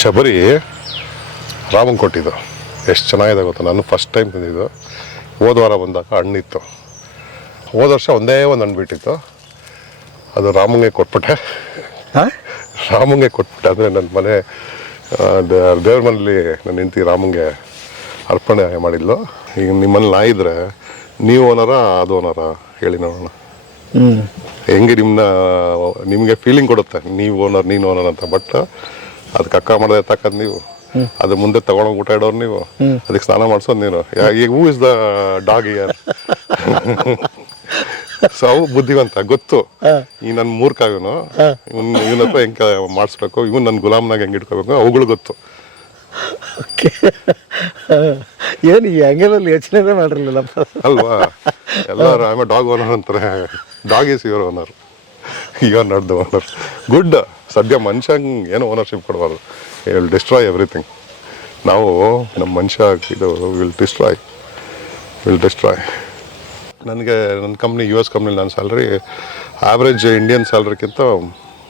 ಶಬರಿ ರಾಮಂಗೆ ಕೊಟ್ಟಿದ್ದು ಎಷ್ಟು ಚೆನ್ನಾಗಿದೆ ಗೊತ್ತಾ. ನಾನು ಫಸ್ಟ್ ಟೈಮ್ ತಿಂದಿದ್ದು. ಹೋದ ವಾರ ಬಂದಾಗ ಹಣ್ಣಿತ್ತು. ಹೋದ ವರ್ಷ ಒಂದೇ ಒಂದು ಹಣ್ಣು ಬಿಟ್ಟಿತ್ತು, ಅದು ರಾಮಂಗೆ ಕೊಟ್ಬಿಟ್ಟೆ. ರಾಮಂಗೆ ಕೊಟ್ಬಿಟ್ಟೆ ಅಂದರೆ ನನ್ನ ಮನೆ ದೇವ್ರ ಮನೇಲಿ ನನ್ನ ಹೆಂಡತಿ ರಾಮಂಗೆ ಅರ್ಪಣೆ ಮಾಡಿದ್ಲು. ಈಗ ನಿಮ್ಮಲ್ಲಿ ನಾಯಿದ್ರೆ ನೀವು ಓನರ ಅದು ಓನರ ಹೇಳಿ ನೋಡೋಣ. ಹೆಂಗೆ ನಿಮಗೆ ಫೀಲಿಂಗ್ ಕೊಡುತ್ತೆ ನೀವು ಓನರ್ ನೀನು ಓನರ್ ಅಂತ. ಬಟ್ ಅದಕ್ಕೆ ಅಕ್ಕ ಮಾಡದೆ ತಕ್ಕದ್ ನೀವು, ಅದು ಮುಂದೆ ತಗೊಂಡೋಗಿ ಊಟ ಇಡೋರು ನೀವು, ಅದಕ್ಕೆ ಸ್ನಾನ ಮಾಡಿಸೋದು ನೀನು. ಈಗ who is the dog year. So ಅವು ಬುದ್ಧಿವಂತ ಗೊತ್ತು. ಈ ನನ್ನ ಮೂರ್ಖ ಇವನು ಇವನ ಹತ್ರ ಹೆಂಗೆ ಮಾಡಿಸ್ಬೇಕು, ಇವನು ನನ್ನ ಗುಲಾಮ್ನಾಗ ಹೆಂಗೆ ಇಟ್ಕೋಬೇಕು ಅವುಗಳು ಗೊತ್ತು. ಏನು ಈ ಅಂಗಲಲ್ಲಿ ಯೋಚನೆ ಮಾಡಿರಲಿಲ್ಲ ಅಲ್ವಾ. ಎಲ್ಲರೂ ಆಮೇಲೆ ಡಾಗ್ ಓನರ್ ಅಂತಾರೆ. Dog is your owner, you are not the owner. Good. ಸದ್ಯ ಮನುಷ್ಯಂಗೆ ಏನೋ ಓನರ್ಶಿಪ್ ಕೊಡಬಾರ್ದು. Will destroy everything. ನಾವು ನಮ್ಮ ಮನುಷ್ಯ ಇದು ವಿಲ್ ಡಿಸ್ಟ್ರಾಯ್. ನನಗೆ ನನ್ನ ಕಂಪ್ನಿ US ಕಂಪ್ನಿಲಿ ನನ್ನ ಸ್ಯಾಲ್ರಿ ಆವ್ರೇಜ್ ಇಂಡಿಯನ್ ಸ್ಯಾಲ್ರಿಗಿಂತ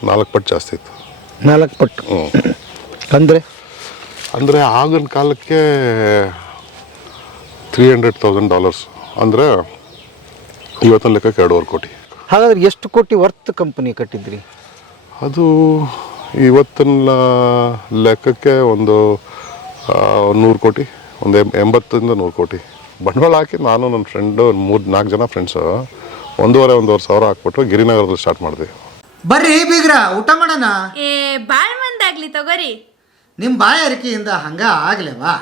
4 ಪಟ್ಟು ಜಾಸ್ತಿ ಇತ್ತು. 4 ಪಟ್ಟು ಅಂದರೆ ಆಗಿನ ಕಾಲಕ್ಕೆ $300,000 ಅಂದರೆ ಇವತ್ತಿನ ಲೆಕ್ಕಕ್ಕೆ 2.5 ಕೋಟಿ. ಹಾಗಾದ್ರೆ ಎಷ್ಟು ಕೋಟಿ ವರ್ತ್ ಕಂಪನಿ ಕಟ್ಟಿದ್ರಿ? ಅದು ಇವತ್ತಿನ ಲೆಕ್ಕಕ್ಕೆ ಒಂದು 100 ಕೋಟಿ, ಒಂದು 80-100 ಕೋಟಿ ಬಂಡವಾಳ ಹಾಕಿ ನಾನು ನನ್ನ ಫ್ರೆಂಡು 3-4 ಜನ ಫ್ರೆಂಡ್ಸು 1,500 ಸಾವಿರ ಹಾಕ್ಬಿಟ್ಟು ಗಿರಿನಗರದಲ್ಲಿ ಸ್ಟಾರ್ಟ್ ಮಾಡಿದ್ವಿ. ಬರ್ರಿ ಬೀಗ್ರ ಊಟ ಮಾಡೋಣ. ಬಾಳ್ ಮಂದಾಗ್ಲಿ ತಗೋರಿ. ನಿಮ್ಮ ಬಾಯಾರಿಕೆಯಿಂದ ಹಂಗ ಆಗ್ಲೇವಾ?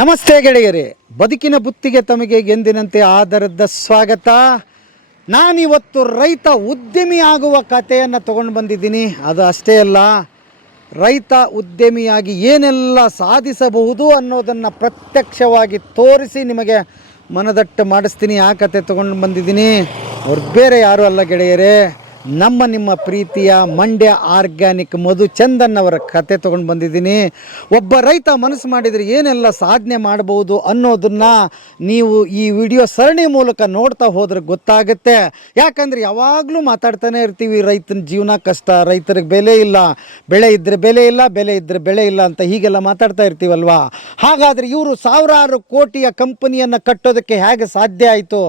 ನಮಸ್ತೆ ಗೆಳೆಯರೇ, ಬದುಕಿನ ಬುತ್ತಿಗೆ ತಮಗೆ ಎಂದಿನಂತೆ ಆಧಾರದ ಸ್ವಾಗತ. ನಾನಿವತ್ತು ರೈತ ಉದ್ಯಮಿ ಆಗುವ ಕಥೆಯನ್ನು ತೊಗೊಂಡು ಬಂದಿದ್ದೀನಿ. ಅದು ಅಷ್ಟೇ ಅಲ್ಲ, ರೈತ ಉದ್ಯಮಿಯಾಗಿ ಏನೆಲ್ಲ ಸಾಧಿಸಬಹುದು ಅನ್ನೋದನ್ನು ಪ್ರತ್ಯಕ್ಷವಾಗಿ ತೋರಿಸಿ ನಿಮಗೆ ಮನದಟ್ಟು ಮಾಡಿಸ್ತೀನಿ. ಆ ಕತೆ ತೊಗೊಂಡು ಬಂದಿದ್ದೀನಿ. ಅವ್ರು ಬೇರೆ ಯಾರೂ ಅಲ್ಲ ಗೆಳೆಯರೇ, ನಿಮ್ಮ ಪ್ರೀತಿಯ ಮಂಡ್ಯ ಆರ್ಗ್ಯಾನಿಕ್ ಮಧುಚಂದನ್ ಅವರ ಕತೆ ತೊಗೊಂಡು ಬಂದಿದ್ದೀನಿ. ಒಬ್ಬ ರೈತ ಮನಸ್ಸು ಮಾಡಿದರೆ ಏನೆಲ್ಲ ಸಾಧನೆ ಮಾಡಬಹುದು ಅನ್ನೋದನ್ನು ನೀವು ಈ ವಿಡಿಯೋ ಸರಣಿ ಮೂಲಕ ನೋಡ್ತಾ ಹೋದ್ರೆ ಗೊತ್ತಾಗುತ್ತೆ. ಯಾಕಂದರೆ ಯಾವಾಗಲೂ ಮಾತಾಡ್ತಾನೆ ಇರ್ತೀವಿ, ರೈತನ ಜೀವನ ಕಷ್ಟ, ರೈತರಿಗೆ ಬೆಲೆ ಇಲ್ಲ, ಬೆಳೆ ಇದ್ದರೆ ಬೆಲೆ ಇಲ್ಲ, ಬೆಲೆ ಇದ್ದರೆ ಬೆಳೆ ಇಲ್ಲ ಅಂತ ಹೀಗೆಲ್ಲ ಮಾತಾಡ್ತಾ ಇರ್ತೀವಲ್ವಾ. ಹಾಗಾದರೆ ಇವರು ಸಾವಿರಾರು ಕೋಟಿಯ ಕಂಪನಿಯನ್ನು ಕಟ್ಟೋದಕ್ಕೆ ಹೇಗೆ ಸಾಧ್ಯ ಆಯಿತು?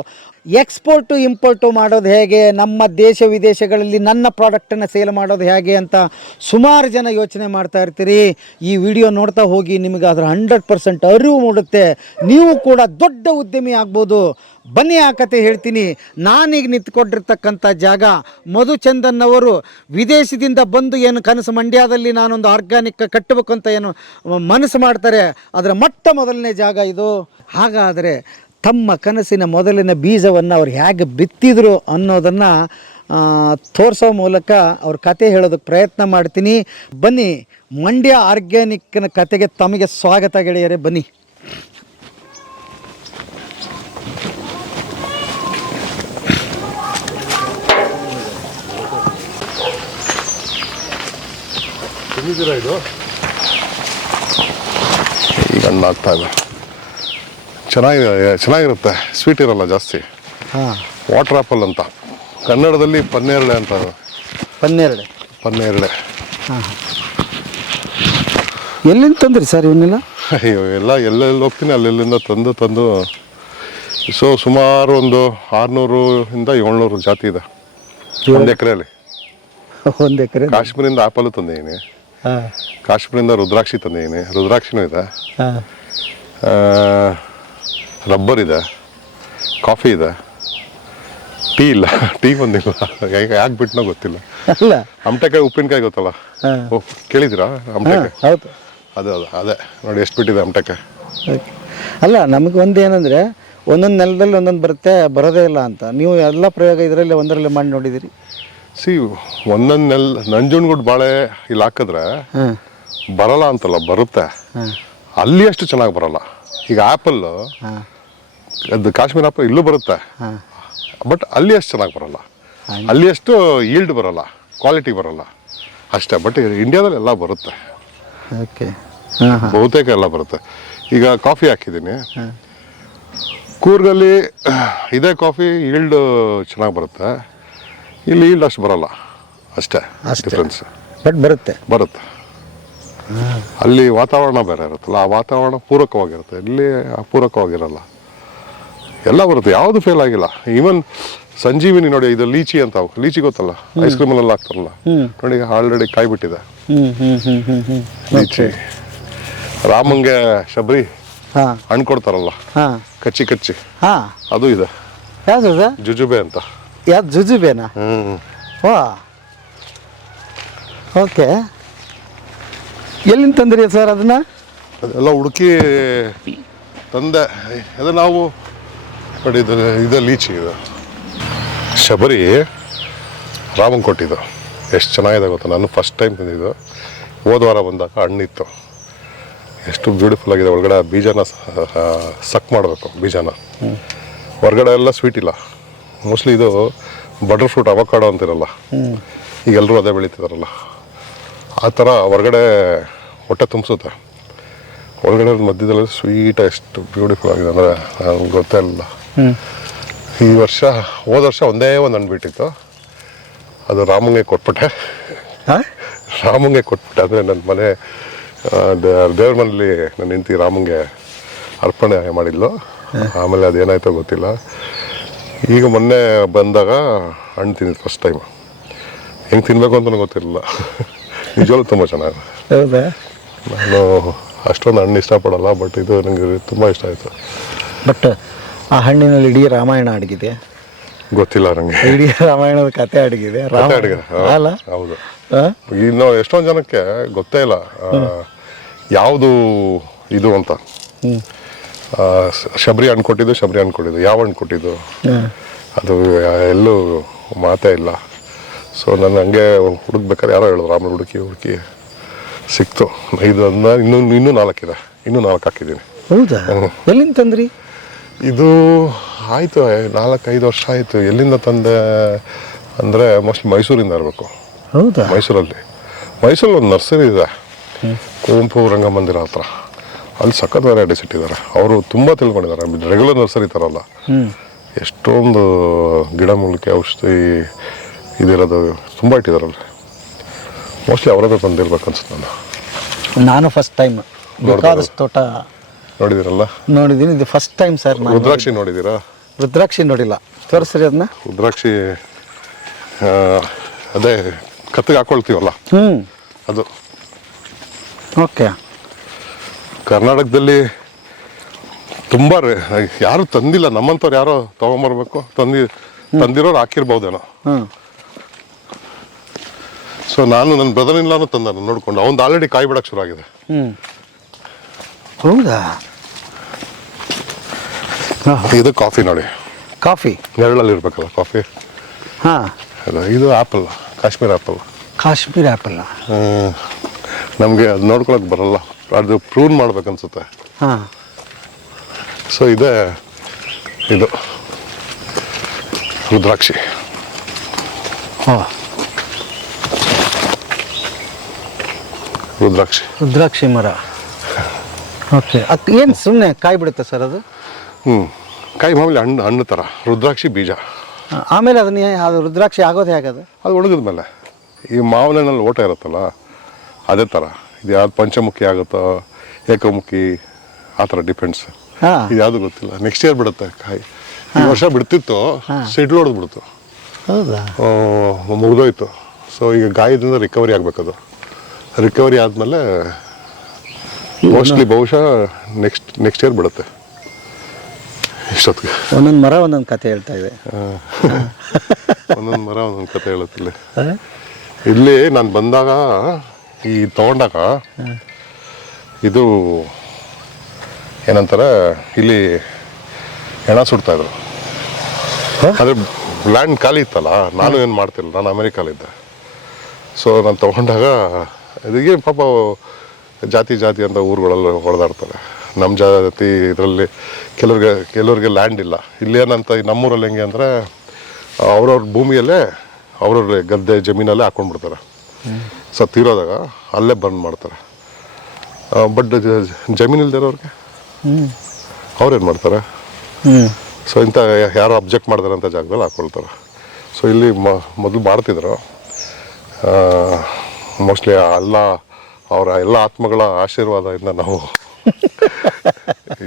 ಎಕ್ಸ್ಪೋರ್ಟು ಇಂಪೋರ್ಟು ಮಾಡೋದು ಹೇಗೆ? ನಮ್ಮ ದೇಶ ವಿದೇಶಗಳಲ್ಲಿ ನನ್ನ ಪ್ರಾಡಕ್ಟನ್ನು ಸೇಲ್ ಮಾಡೋದು ಹೇಗೆ ಅಂತ ಸುಮಾರು ಜನ ಯೋಚನೆ ಮಾಡ್ತಾ ಇರ್ತೀರಿ. ಈ ವಿಡಿಯೋ ನೋಡ್ತಾ ಹೋಗಿ ನಿಮಗೆ ಅದರ 100% ಅರಿವು ಮೂಡುತ್ತೆ. ನೀವು ಕೂಡ ದೊಡ್ಡ ಉದ್ಯಮಿ ಆಗ್ಬೋದು. ಬನ್ನಿ ಆ ಕತೆ ಹೇಳ್ತೀನಿ. ನಾನೀಗ ನಿಂತ್ಕೊಂಡಿರ್ತಕ್ಕಂಥ ಜಾಗ ಮಧುಚಂದನ್ ಅವರು ವಿದೇಶದಿಂದ ಬಂದು ಏನು ಕನಸು ಮಂಡ್ಯದಲ್ಲಿ ನಾನೊಂದು ಆರ್ಗ್ಯಾನಿಕ್ ಕಟ್ಟಬೇಕು ಅಂತ ಏನು ಮನಸ್ಸು ಮಾಡ್ತಾರೆ, ಅದರ ಮೊದಲನೇ ಜಾಗ ಇದು. ಹಾಗಾದರೆ ತಮ್ಮ ಕನಸಿನ ಮೊದಲಿನ ಬೀಜವನ್ನು ಅವ್ರು ಹೇಗೆ ಬಿತ್ತಿದ್ರು ಅನ್ನೋದನ್ನು ತೋರಿಸೋ ಮೂಲಕ ಅವ್ರ ಕತೆ ಹೇಳೋದಕ್ಕೆ ಪ್ರಯತ್ನ ಮಾಡ್ತೀನಿ. ಬನ್ನಿ, ಮಂಡ್ಯ ಆರ್ಗ್ಯಾನಿಕ್ನ ಕತೆಗೆ ತಮಗೆ ಸ್ವಾಗತ ಗೆಳೆಯರೇ. ಬನ್ನಿ. ಇದು ಈಗ ಹಣ್ಣಾಗ್ತಾ ಇದೆ. ಚೆನ್ನಾಗಿರುತ್ತೆ. ಸ್ವೀಟ್ ಇರಲ್ಲ ಜಾಸ್ತಿ. ವಾಟರ್ ಆ್ಯಪಲ್ ಅಂತ ಕನ್ನಡದಲ್ಲಿ ಪನ್ನೇರಳೆ ಅಂತ. ಪನ್ನೇರಳೆ ಎಲ್ಲಿಂದ ತಂದ್ರಿ ಸರ್ ಇವನ್ನೆಲ್ಲ? ಅಯ್ಯೋ, ಎಲ್ಲೆಲ್ಲಿ ಹೋಗ್ತೀನಿ ಅಲ್ಲೆಲ್ಲಿಂದ ತಂದು ಸುಮಾರು ಒಂದು 600-700 ಜಾತಿ ಇದೆ 1 ಎಕರೆಯಲ್ಲಿ. 1 ಎಕರೆ. ಕಾಶ್ಮೀರಿಂದ ಆಪಲ್ ತಂದಿದ್ದೀನಿ, ಕಾಶ್ಮೀರಿಂದ ರುದ್ರಾಕ್ಷಿ ತಂದಿದ್ದೀನಿ. ರುದ್ರಾಕ್ಷಿನೂ ಇದೆ, ರಬ್ಬರ್ ಇದೆ, ಕಾಫಿ ಇದೆ, ಟೀ ಇಲ್ಲ. ಟೀ ಬಂದಿಲ್ಲ, ಯಾಕೆ ಬಿಟ್ಟನೋ ಗೊತ್ತಿಲ್ಲ. ಅಮಟೆಕಾಯಿ ಉಪ್ಪಿನಕಾಯಿ ಗೊತ್ತಲ್ಲ, ಕೇಳಿದ್ದೀರಾ? ಅಮಟೆಕಾಯಿ. ಹೌದು, ಅದೇ ನೋಡಿ ಎಷ್ಟು ಬಿಟ್ಟಿದೆ ಅಮಟೆಕಾಯಿ. ಅಲ್ಲ, ನಮಗೆ ಒಂದು ಏನಂದರೆ ಒಂದೊಂದು ನೆಲದಲ್ಲಿ ಒಂದೊಂದು ಬರೋದೇ ಇಲ್ಲ ಅಂತ. ನೀವು ಎಲ್ಲ ಪ್ರಯೋಗ ಇದರಲ್ಲಿ ಒಂದರಲ್ಲಿ ಮಾಡಿ ನೋಡಿದ್ದೀರಿ. ಒಂದೊಂದು ನಂಜನಗೂಡು ಬಾಳೆ ಇಲ್ಲಿ ಹಾಕಿದ್ರೆ ಬರಲ್ಲ ಅಂತಲ್ಲ, ಬರುತ್ತೆ. ಅಲ್ಲಿ ಅಷ್ಟು ಚೆನ್ನಾಗಿ ಬರಲ್ಲ. ಈಗ ಆ್ಯಪಲ್ಲು, ಅದು ಕಾಶ್ಮೀರ ಆ್ಯಪಲ್ ಇಲ್ಲೂ ಬರುತ್ತೆ, ಬಟ್ ಅಲ್ಲಿ ಅಷ್ಟು ಚೆನ್ನಾಗಿ ಬರಲ್ಲ, ಅಲ್ಲಿ ಅಷ್ಟು ಈಲ್ಡ್ ಬರಲ್ಲ, ಕ್ವಾಲಿಟಿ ಬರಲ್ಲ ಅಷ್ಟೇ. ಬಟ್ ಇಂಡಿಯಾದಲ್ಲಿ ಎಲ್ಲ ಬರುತ್ತೆ, ಬಹುತೇಕ ಎಲ್ಲ ಬರುತ್ತೆ. ಈಗ ಕಾಫಿ ಹಾಕಿದ್ದೀನಿ, ಕೂರ್ಗಲ್ಲಿ ಇದೇ ಕಾಫಿ ಈಲ್ಡ್ ಚೆನ್ನಾಗಿ ಬರುತ್ತೆ, ಇಲ್ಲಿ ಈಲ್ಡ್ ಅಷ್ಟು ಬರಲ್ಲ ಅಷ್ಟೇ ಡಿಫ್ರೆನ್ಸ್. ಬಟ್ ಬರುತ್ತೆ. ಅಲ್ಲಿ ವಾತಾವರಣ ಬೇರೆ ಇರುತ್ತಲ್ಲ, ಆ ವಾತಾವರಣ ಪೂರಕವಾಗಿರುತ್ತೆ, ಇಲ್ಲಿ ಅಪೂರಕವಾಗಿರಲ್ಲ. ಎಲ್ಲ ಬರುತ್ತೆ, ಯಾವುದು ಫೇಲ್ ಆಗಿಲ್ಲ. ಈವನ್ ಸಂಜೀವಿನಿ ನೋಡಿ, ಇದು ಲೀಚಿ ಅಂತ, ಲೀಚಿ ಗೊತ್ತಲ್ಲ, ಐಸ್ ಕ್ರೀಮಲ್ಲೆಲ್ಲ ಹಾಕ್ತಾರಲ್ಲ ನೋಡಿ, ಆಲ್ರೆಡಿ ಕಾಯಿ ಬಿಟ್ಟಿದೆ ಲೀಚಿ. ರಾಮಂಗೆ ಶಬರಿ ಹಾಂ ಹಣ್ಣು ಕೊಡ್ತಾರಲ್ಲ, ಹಾಂ ಕಚ್ಚಿ ಕಚ್ಚಿ, ಹಾಂ ಅದು ಇದೆ, ಯಾವುದು ಸರ್? ಜುಜುಬೆ ಅಂತ. ಯಾವ್ದು ಜುಜುಬೇನಾ? ವಾ, ಓಕೆ. ಎಲ್ಲಿಂದ ತಂದ್ರಿ ಸರ್ ಅದನ್ನ? ಅದೆಲ್ಲ ಹುಡುಕಿ ತಂದೆ. ಅದು ನಾವು ನೋಡಿ, ಇದು ಲೀಚಿ, ಇದು ಶಬರಿ ರಾಮಂಗೆ ಕೊಟ್ಟಿದ್ದು. ಎಷ್ಟು ಚೆನ್ನಾಗಿದೆ ಗೊತ್ತಾ, ನಾನು ಫಸ್ಟ್ ಟೈಮ್ ತಿಂದಿದ್ದು. ಹೋದ ವಾರ ಬಂದಾಗ ಹಣ್ಣಿತ್ತು, ಎಷ್ಟು ಬ್ಯೂಟಿಫುಲ್ ಆಗಿದೆ. ಒಳಗಡೆ ಬೀಜನ ಸಕ್ ಮಾಡಬೇಕು, ಬೀಜನ. ಹೊರಗಡೆ ಎಲ್ಲ ಸ್ವೀಟ್ ಇಲ್ಲ. ಮೋಸ್ಟ್ಲಿ ಇದು ಬಟರ್ ಫ್ರೂಟ್, ಅವಕಾಡೋ ಅಂತಿರಲ್ಲ, ಈಗ ಎಲ್ಲರೂ ಅದೇ ಬೆಳೀತಿದಾರಲ್ಲ, ಆ ಥರ ಹೊರಗಡೆ ಹೊಟ್ಟೆ ತುಂಬಿಸುತ್ತೆ. ಒಳಗಡೆ ಮಧ್ಯದಲ್ಲಿ ಸ್ವೀಟ್ ಎಷ್ಟು ಬ್ಯೂಟಿಫುಲ್ ಆಗಿದೆ ಅಂದರೆ ನನಗೆ ಗೊತ್ತೇ ಇಲ್ಲ. ಹೋದ ವರ್ಷ ಒಂದೇ ಒಂದು ಹಣ್ಣು ಬಿಟ್ಟಿತ್ತು, ಅದು ರಾಮಂಗೆ ಕೊಟ್ಬಿಟ್ಟೆ. ರಾಮಂಗೆ ಕೊಟ್ಬಿಟ್ಟೆ ಅಂದರೆ ನನ್ನ ಮನೆ ದೇವ್ರ ಮನೇಲಿ ನನ್ನ ಹೆಂಡತಿ ರಾಮಂಗೆ ಅರ್ಪಣೆ ಮಾಡಿದ್ಲು. ಆಮೇಲೆ ಅದೇನಾಯ್ತೋ ಗೊತ್ತಿಲ್ಲ. ಈಗ ಮೊನ್ನೆ ಬಂದಾಗ ಹಣ್ಣು ತಿಂದಿದ್ದು ಫಸ್ಟ್ ಟೈಮ್. ಹೆಂಗೆ ತಿನ್ನಬೇಕು ಅಂತ ಗೊತ್ತಿರಲಿಲ್ಲ. ನಿಜವಾಗ್ಲೂ ತುಂಬ ಚೆನ್ನಾಗಿದೆ. ಹೌದಾ? ನಾನು ಅಷ್ಟೊಂದು ಹಣ್ಣು ಇಷ್ಟಪಡಲ್ಲ, ಬಟ್ ಇದು ನನಗೆ ತುಂಬ ಇಷ್ಟ ಆಯಿತು. ಬಟ್ ಆ ಹಣ್ಣಿನಲ್ಲಿ ಇಡೀ ರಾಮಾಯಣ ಅಡಗಿದೆ. ಗೊತ್ತಿಲ್ಲ ನನಗೆ, ಇಡೀ ರಾಮಾಯಣದ ಕತೆ ಅಡಗಿದೆ. ಅಲ್ಲ? ಹೌದು. ಇನ್ನು ಎಷ್ಟೊಂದು ಜನಕ್ಕೆ ಗೊತ್ತೇ ಇಲ್ಲ ಯಾವುದು ಇದು ಅಂತ. ಶಬರಿ ಹಣ್ಣು ಕೊಟ್ಟಿದ್ದು, ಯಾವ ಹಣ್ಣು ಕೊಟ್ಟಿದ್ದು ಅದು ಎಲ್ಲೂ ಮಾತೇ ಇಲ್ಲ. ಸೊ ನಾನು ಹಂಗೆ ಹುಡುಕ್ಬೇಕಾದ್ರೆ ಯಾರೋ ಹೇಳಿದ್ರು, ಆಮೇಲೆ ಹುಡುಕಿ ಸಿಕ್ತು. ಇದು ಇನ್ನೂ 4 ಇದೆ, ಇನ್ನೂ 4 ಹಾಕಿದ್ದೀನಿ. ಹೌದಾ? ಎಲ್ಲಿಂದ ತಂದ್ರಿ? ಇದು ಆಯಿತು 4-5 ವರ್ಷ ಆಯಿತು. ಎಲ್ಲಿಂದ ತಂದೆ ಅಂದರೆ ಮೋಸ್ಟ್ಲಿ ಮೈಸೂರಿಂದ ಇರಬೇಕು. ಹೌದಾ? ಮೈಸೂರಲ್ಲಿ ಒಂದು ನರ್ಸರಿ ಇದೆ, ಕುವೆಂಪು ರಂಗಮಂದಿರ ಹತ್ರ. ಅಲ್ಲಿ ಸಖತ್ ವೆರೈಟೀಸ್ ಇಟ್ಟಿದ್ದಾರೆ. ಅವರು ತುಂಬ ತಿಳ್ಕೊಂಡಿದ್ದಾರೆ. ರೆಗ್ಯುಲರ್ ನರ್ಸರಿ ಥರಲ್ಲ, ಎಷ್ಟೊಂದು ಗಿಡಮೂಲಿಕೆ, ಔಷಧಿ ಇದಿರೋದು ತುಂಬ ಇಟ್ಟಿದ್ದಾರಲ್ಲಿ. ಮೋಸ್ಟ್ಲಿ ಅವರದ್ದು ತಂದಿರ್ಬೇಕು ಅನ್ಸುತ್ತೆ. ನಾನು ಫಸ್ಟ್ ಟೈಮ್ ಬೇಕಾದಷ್ಟು ತೋಟ ನೋಡಿದಿರಲ್ಲ? ನೋಡಿದ್ದೀನಿ, ಇದು ಫಸ್ಟ್ ಟೈಮ್ ಸರ್. ರುದ್ರಾಕ್ಷಿ ನೋಡಿದ್ದೀರಾ? ರುದ್ರಾಕ್ಷಿ ನೋಡಿಲ್ಲ, ತೋರಿಸ್ರಿ ಅದನ್ನ. ರುದ್ರಾಕ್ಷಿ ಅದೇ ಕತ್ತಿಗೆ ಹಾಕೊಳ್ತೀವಲ್ಲ, ಅದು. ಓಕೆ. ಕರ್ನಾಟಕದಲ್ಲಿ ತುಂಬ ಯಾರು ತಂದಿಲ್ಲ, ನಮ್ಮಂಥವ್ರು ಯಾರೋ ತೊಗೊಂಬರ್ಬೇಕು, ತಂದಿರೋರು ಹಾಕಿರ್ಬೋದೇನೋ. ಸೊ ನಾನು ನನ್ನ ಬ್ರದರ್ ಇನ್ಲಾನು ತಂದ ನೋಡ್ಕೊಂಡು, ಅವ್ನು ಆಲ್ರೆಡಿ ಕಾಯಿ ಬಿಡಕ್ಕೆ ಶುರು ಆಗಿದೆ. ಹೌದಾ? ಇದು ಕಾಫಿ ನೋಡಿ, ಕಾಫಿ ನೆರಳಲ್ಲಿ ಇರ್ಬೇಕಲ್ಲ ಕಾಫಿ. ಹಾಂ, ಇದು apple, Kashmir apple. Kashmir apple ನಮಗೆ ಅದು ನೋಡ್ಕೊಳಕ್ಕೆ ಬರಲ್ಲ, ಅದು ಪ್ರೂನ್ ಮಾಡ್ಬೇಕನ್ಸುತ್ತೆ. ಹಾಂ. ಸೊ ಇದು ರುದ್ರಾಕ್ಷಿ. ಹಾಂ, ರುದ್ರಾಕ್ಷಿ ಮರ. ಓಕೆ. ಅದು ಏನು ಸುಮ್ಮನೆ ಕಾಯಿ ಬಿಡುತ್ತೆ ಸರ್ ಅದು? ಕಾಯಿ ಮಾಮೂಲಿ ಹಣ್ಣು ಥರ, ರುದ್ರಾಕ್ಷಿ ಬೀಜ. ಆಮೇಲೆ ಅದು ರುದ್ರಾಕ್ಷಿ ಆಗೋದು ಹೇಗದು? ಅದು ಒಣಗಿದ ಮೇಲೆ ಈ ಮಾವಿನಲ್ಲಿ ಓಟ ಇರುತ್ತಲ್ಲ, ಅದೇ ಥರ. ಇದು ಯಾವ್ದು ಪಂಚಮುಖಿ ಆಗುತ್ತೋ, ಏಕಮುಖಿ, ಆ ಥರ ಡಿಪೆಂಡ್ಸ್. ಇದು ಯಾವುದು ಗೊತ್ತಿಲ್ಲ. ನೆಕ್ಸ್ಟ್ ಇಯರ್ ಬಿಡುತ್ತೆ ಕಾಯಿ. ಈ ವರ್ಷ ಬಿಡ್ತಿತ್ತು, ಸಿಡ್ಲು ಹೊಡೆದ್ಬಿಡ್ತು. ಹೌದಾ? ಮುಗಿದೋಯ್ತು. ಸೊ ಈಗ ಗಾಯದಿಂದ ರಿಕವರಿ ಆಗಬೇಕದು. ರಿಕವರಿ ಆದಮೇಲೆ ಮೋಸ್ಟ್ಲಿ ಬಹುಶಃ ನೆಕ್ಸ್ಟ್ ಇಯರ್ ಬಿಡುತ್ತೆ. ಇಷ್ಟೊತ್ತಿಗೆ ಒಂದೊಂದು ಮರ ಒಂದೊಂದು ಕತೆ ಹೇಳ್ತಾ ಇದೆ. ಒಂದೊಂದು ಮರ ಒಂದೊಂದು ಕತೆ ಹೇಳುತ್ತಿಲ್ಲ. ಇಲ್ಲಿ ನಾನು ಬಂದಾಗ, ಈ ತಗೊಂಡಾಗ, ಇದು ಏನಂತಾರೆ, ಇಲ್ಲಿ ಹೆಣ ಸುಡ್ತಾಯಿದ್ರು. ಆದರೆ ಲ್ಯಾಂಡ್ ಖಾಲಿ ಇತ್ತಲ್ಲ, ನಾನು ಏನು ಮಾಡ್ತಿಲ್ಲ, ನಾನು ಅಮೇರಿಕಲ್ಲಿದ್ದೆ. ಸೊ ನಾನು ತೊಗೊಂಡಾಗ ಇದಕ್ಕೆ ಪಾಪ ಜಾತಿ ಅಂತ ಊರುಗಳಲ್ಲಿ ಹೊಡೆದಾಡ್ತಾರೆ. ನಮ್ಮ ಜಾತಿ ಇದರಲ್ಲಿ ಕೆಲವ್ರಿಗೆ ಲ್ಯಾಂಡ್ ಇಲ್ಲ. ಇಲ್ಲೇನಂತ ನಮ್ಮೂರಲ್ಲಿ ಹೆಂಗೆ ಅಂದರೆ, ಅವ್ರವ್ರ ಭೂಮಿಯಲ್ಲೇ ಅವ್ರವ್ರ ಗದ್ದೆ ಜಮೀನಲ್ಲೇ ಹಾಕ್ಕೊಂಡ್ಬಿಡ್ತಾರೆ. ತೀರೋದಾಗ ಅಲ್ಲೇ ಬಂದ್ ಮಾಡ್ತಾರೆ. ಬಟ್ ಜಮೀನಿಲ್ದಿರೋರಿಗೆ ಅವ್ರೇನು ಮಾಡ್ತಾರೆ? ಸೊ ಇಂಥ ಯಾರು ಅಬ್ಜೆಕ್ಟ್ ಮಾಡ್ತಾರೆ ಅಂತ ಜಾಗದಲ್ಲಿ ಹಾಕ್ಕೊಳ್ತಾರೆ. ಸೊ ಇಲ್ಲಿ ಮೊದಲು ಮಾಡ್ತಿದ್ರು. ಮೋಸ್ಟ್ಲಿ ಅವರ ಎಲ್ಲ ಆತ್ಮಗಳ ಆಶೀರ್ವಾದದಿಂದ ನಾವು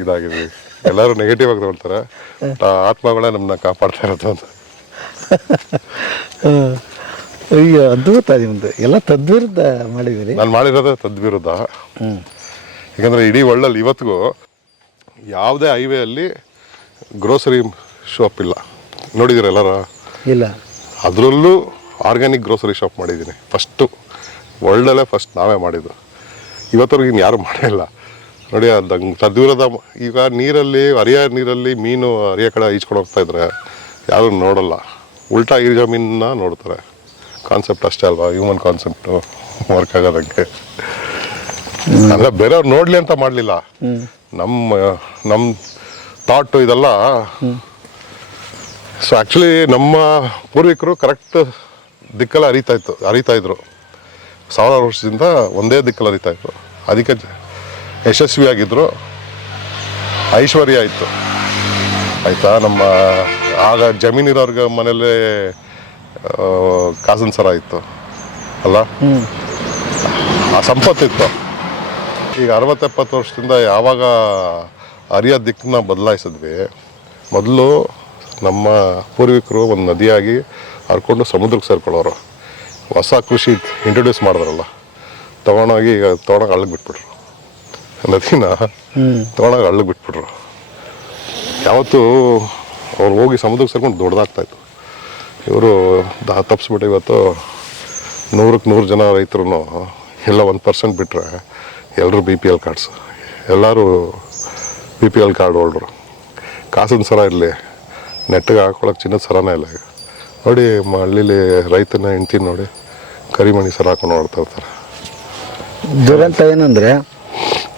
ಇದಾಗಿದ್ವಿ. ಎಲ್ಲರೂ ನೆಗೆಟಿವ್ ಆಗಿ ತಗೊಳ್ತಾರೆ, ಆ ಆತ್ಮಗಳೇ ನಮ್ಮನ್ನ ಕಾಪಾಡ್ತಾ ಇರೋದು ಅಂತ. ಅಯ್ಯೋ ಅದ್ಭುತ ನಿಮ್ದು, ಎಲ್ಲ ತದ್ವಿರುದ್ಧ ಮಾಡಿದ್ದೀರಿ. ನಾನು ಮಾಡಿರೋದೇ ತದ್ವಿರುದ್ಧ. ಯಾಕಂದರೆ ಇಡೀ ವರ್ಲ್ಡಲ್ಲಿ ಇವತ್ತಿಗೂ ಯಾವುದೇ ಹೈವೇಯಲ್ಲಿ ಗ್ರೋಸರಿ ಶಾಪ್ ಇಲ್ಲ. ನೋಡಿದ್ದೀರ ಎಲ್ಲರ? ಇಲ್ಲ. ಅದರಲ್ಲೂ ಆರ್ಗ್ಯಾನಿಕ್ ಗ್ರೋಸರಿ ಶಾಪ್ ಮಾಡಿದ್ದೀನಿ ಫಸ್ಟು, ವರ್ಲ್ಡಲ್ಲೇ ಫಸ್ಟ್ ನಾವೇ ಮಾಡಿದ್ದು. ಇವತ್ತವರೆಗಿನ ಯಾರು ಮಾಡಿಲ್ಲ ನೋಡಿ. ಅದಂಗೆ ತದ್ವಿರೋಧ. ಈಗ ನೀರಲ್ಲಿ ಹರಿಯ ನೀರಲ್ಲಿ ಮೀನು ಹರಿಯ ಕಡೆ ಈಜ್ಕೊಂಡು ಹೋಗ್ತಾ ಇದ್ರೆ ಯಾರು ನೋಡಲ್ಲ, ಉಲ್ಟಾ ಈ ಜಮೀನನ್ನ ನೋಡ್ತಾರೆ. ಕಾನ್ಸೆಪ್ಟ್ ಅಷ್ಟೇ ಅಲ್ವಾ, ಹ್ಯೂಮನ್ ಕಾನ್ಸೆಪ್ಟು ವರ್ಕ್ ಆಗೋದಕ್ಕೆ. ಅಂದರೆ ಬೇರೆಯವ್ರು ನೋಡಲಿ ಅಂತ ಮಾಡಲಿಲ್ಲ, ನಮ್ಮ ಥಾಟು ಇದೆಲ್ಲ. ಸೊ ಆ್ಯಕ್ಚುಲಿ ನಮ್ಮ ಪೂರ್ವಿಕರು ಕರೆಕ್ಟ್ ದಿಕ್ಕಲ್ಲಿ ಹರಿತಾ ಇದ್ರು. ಸಾವಿರಾರು ವರ್ಷದಿಂದ ಒಂದೇ ದಿಕ್ಕಲ್ಲಿ ಹರಿತಾ ಇದ್ರು. ಅದಕ್ಕೆ ಯಶಸ್ವಿಯಾಗಿದ್ದರು, ಐಶ್ವರ್ಯ ಆಯಿತು. ಆಯಿತಾ? ನಮ್ಮ ಆಗ ಜಮೀನಿರೋರ್ಗೆ ಮನೇಲಿ ಕಾಸಿನ ಸರ ಇತ್ತು ಅಲ್ಲ, ಆ ಸಂಪತ್ತಿತ್ತು. ಈಗ 60-70 ವರ್ಷದಿಂದ ಯಾವಾಗ ಹರಿಯೋ ದಿಕ್ಕನ್ನ ಬದಲಾಯಿಸಿದ್ವಿ, ಮೊದಲು ನಮ್ಮ ಪೂರ್ವಿಕರು ಒಂದು ನದಿಯಾಗಿ ಹರ್ಕೊಂಡು ಸಮುದ್ರಕ್ಕೆ ಸೇರ್ಕೊಳ್ಳೋರು. ಹೊಸ ಕೃಷಿ ಇಂಟ್ರೊಡ್ಯೂಸ್ ಮಾಡಿದ್ರಲ್ಲ, ತೊಗೊಂಡೋಗಿ ಈಗ ತೊಗೊಂಡೋಗಿ ಹಳ್ಳಕ್ಕೆ ಬಿಟ್ಬಿಟ್ರು. ನದಿನ ತೊಗೊಂಡೋಗಿ ಹಳ್ಳಕ್ಕೆ ಬಿಟ್ಬಿಟ್ರು. ಯಾವತ್ತೂ ಅವ್ರು ಹೋಗಿ ಸಮುದ್ರಕ್ಕೆ ಸೇರ್ಕೊಂಡು ದೊಡ್ಡದಾಗ್ತಾಯಿತ್ತು. ಇವರು ತಪ್ಪಿಸ್ಬಿಟ್ಟು ಇವತ್ತು 100ಕ್ಕೆ 100 ಜನ ರೈತರು ಎಲ್ಲ 1% ಬಿಟ್ಟರೆ ಎಲ್ಲರೂ BPL ಕಾರ್ಡ್ಸ್, ಎಲ್ಲರೂ BPL ಕಾರ್ಡ್ ಹೋಲ್ಡ್ರು. ಕಾಸಿನ ಸರ ಇರಲಿ, ನೆಟ್ಟಿಗೆ ಹಾಕೊಳಕ್ಕೆ ಚಿನ್ನದ ಸರನೇ ಇಲ್ಲ. ಈಗ ನೋಡಿ ಹಳ್ಳೀಲಿ ರೈತನ ಹೆಂಡ್ತೀನಿ ನೋಡಿ, ಕರಿಮಣಿ ಸರ ಹಾಕೊಂಡು ನೋಡ್ತಾ ಇರ್ತಾರೆ. ದುರಂತ ಏನಂದರೆ,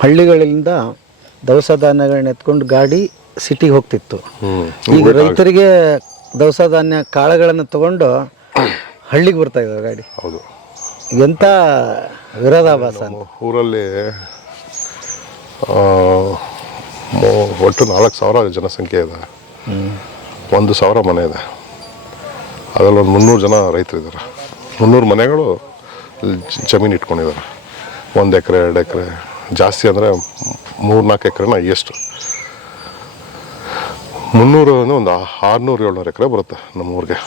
ಹಳ್ಳಿಗಳಿಂದ ದವಸ ಧಾನ್ಯಗಳನ್ನ ಎತ್ಕೊಂಡು ಗಾಡಿ ಸಿಟಿಗೆ ಹೋಗ್ತಿತ್ತು. ಈಗ ರೈತರಿಗೆ ದವಸ ಧಾನ್ಯ ಕಾಳುಗಳನ್ನು ತಗೊಂಡು ಹಳ್ಳಿಗೆ ಬರ್ತಾ ಇದ್ದಾವೆ ಗಾಡಿ. ಹೌದು, ಎಂಥ ವಿರೋಧಾಭಾಸ ಅಂತ. ಊರಲ್ಲಿ ಒಟ್ಟು 4,000 ಜನಸಂಖ್ಯೆ ಇದೆ, 1,000 ಮನೆ ಇದೆ. ಅದರಲ್ಲಿ ಒಂದು 300 ಜನ ರೈತರಿದ್ದಾರೆ. 300 ಮನೆಗಳು ಜಮೀನು ಇಟ್ಕೊಂಡಿದ್ದಾರೆ. 1 ಎಕರೆ 2 ಎಕರೆ, ಜಾಸ್ತಿ ಅಂದರೆ 3-4 ಎಕರೆನ ಹೈಯೆಸ್ಟು. 300 ಒಂದು 600-700 ಎಕರೆ ಬರುತ್ತೆ ನಮ್ಮೂರಿಗೆ.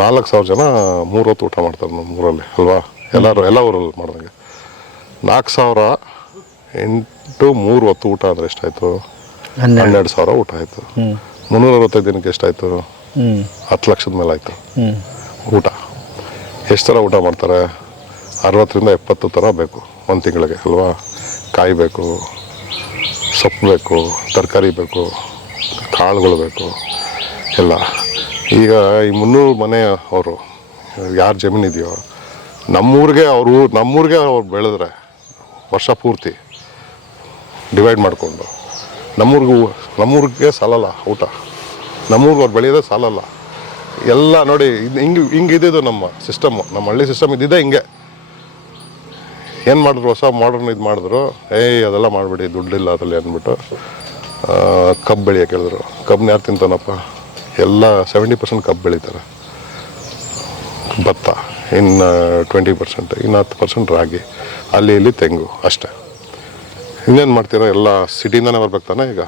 4,000 ಜನ 3 ಹೊತ್ತು ಊಟ ಮಾಡ್ತಾರೆ ನಮ್ಮ ಊರಲ್ಲಿ ಅಲ್ವಾ? ಎಲ್ಲ ಊರಲ್ಲಿ ಮಾಡ್ದಂಗೆ. 4,000 ಇಂಟು 3 ಹೊತ್ತು ಊಟ ಅಂದರೆ ಎಷ್ಟಾಯಿತು? 12,000 ಊಟ ಆಯಿತು. 365 ದಿನಕ್ಕೆ ಎಷ್ಟಾಯಿತು? 10 ಲಕ್ಷದ ಮೇಲೆ ಆಯಿತು ಊಟ. ಎಷ್ಟು ಥರ ಊಟ ಮಾಡ್ತಾರೆ? 60-70 ಥರ ಬೇಕು ಒಂದು ತಿಂಗಳಿಗೆ ಅಲ್ವಾ? ಕಾಯಿ ಬೇಕು, ಸೊಪ್ಪು ಬೇಕು, ತರಕಾರಿ ಬೇಕು, ಕಾಳುಗಳು ಬೇಕು ಎಲ್ಲ. ಈಗ ಈ 300 ಮನೆ ಅವರು ಯಾರು ಜಮೀನಿದೆಯೋ, ನಮ್ಮೂರಿಗೆ ಅವ್ರು ಬೆಳೆದ್ರೆ ವರ್ಷ ಪೂರ್ತಿ ಡಿವೈಡ್ ಮಾಡಿಕೊಂಡು ನಮ್ಮೂರಿಗೆ ಸಾಲಲ್ಲ ಊಟ. ನಮ್ಮೂರಿಗೆ ಅವ್ರು ಬೆಳೆಯೋದೇ ಸಾಲಲ್ಲ. ಎಲ್ಲ ನೋಡಿ ಹಿಂಗಿದ್ದು ನಮ್ಮ ಸಿಸ್ಟಮ್ಮು, ನಮ್ಮ ಹಳ್ಳಿ ಸಿಸ್ಟಮ್ ಇದ್ದಿದ್ದೇ ಹಿಂಗೆ. ಏನು ಮಾಡಿದ್ರು, ಹೊಸ ಮಾಡರ್ನ್ ಇದು ಮಾಡಿದ್ರು, ಅದೆಲ್ಲ ಮಾಡಿಬಿಡಿ, ದುಡ್ಡಿಲ್ಲ ಅದರಲ್ಲಿ ಅಂದ್ಬಿಟ್ಟು ಕಬ್ಬು ಬೆಳೆಯೋಕೆ ಹೇಳಿದ್ರು. ಕಬ್ಬನ್ನ ಯಾರು ತಿಂತಾನಪ್ಪ? ಎಲ್ಲ 70% ಕಬ್ಬು ಬೆಳೀತಾರೆ, ಭತ್ತ ಇನ್ನು 20%, ಇನ್ನು 10% ರಾಗಿ, ಅಲ್ಲಿ ಇಲ್ಲಿ ತೆಂಗು ಅಷ್ಟೇ. ಇನ್ನೇನು ಮಾಡ್ತೀರಾ? ಎಲ್ಲ ಸಿಟಿಯಿಂದನೇ ಬರ್ಬೇಕು ತಾನೆ. ಈಗ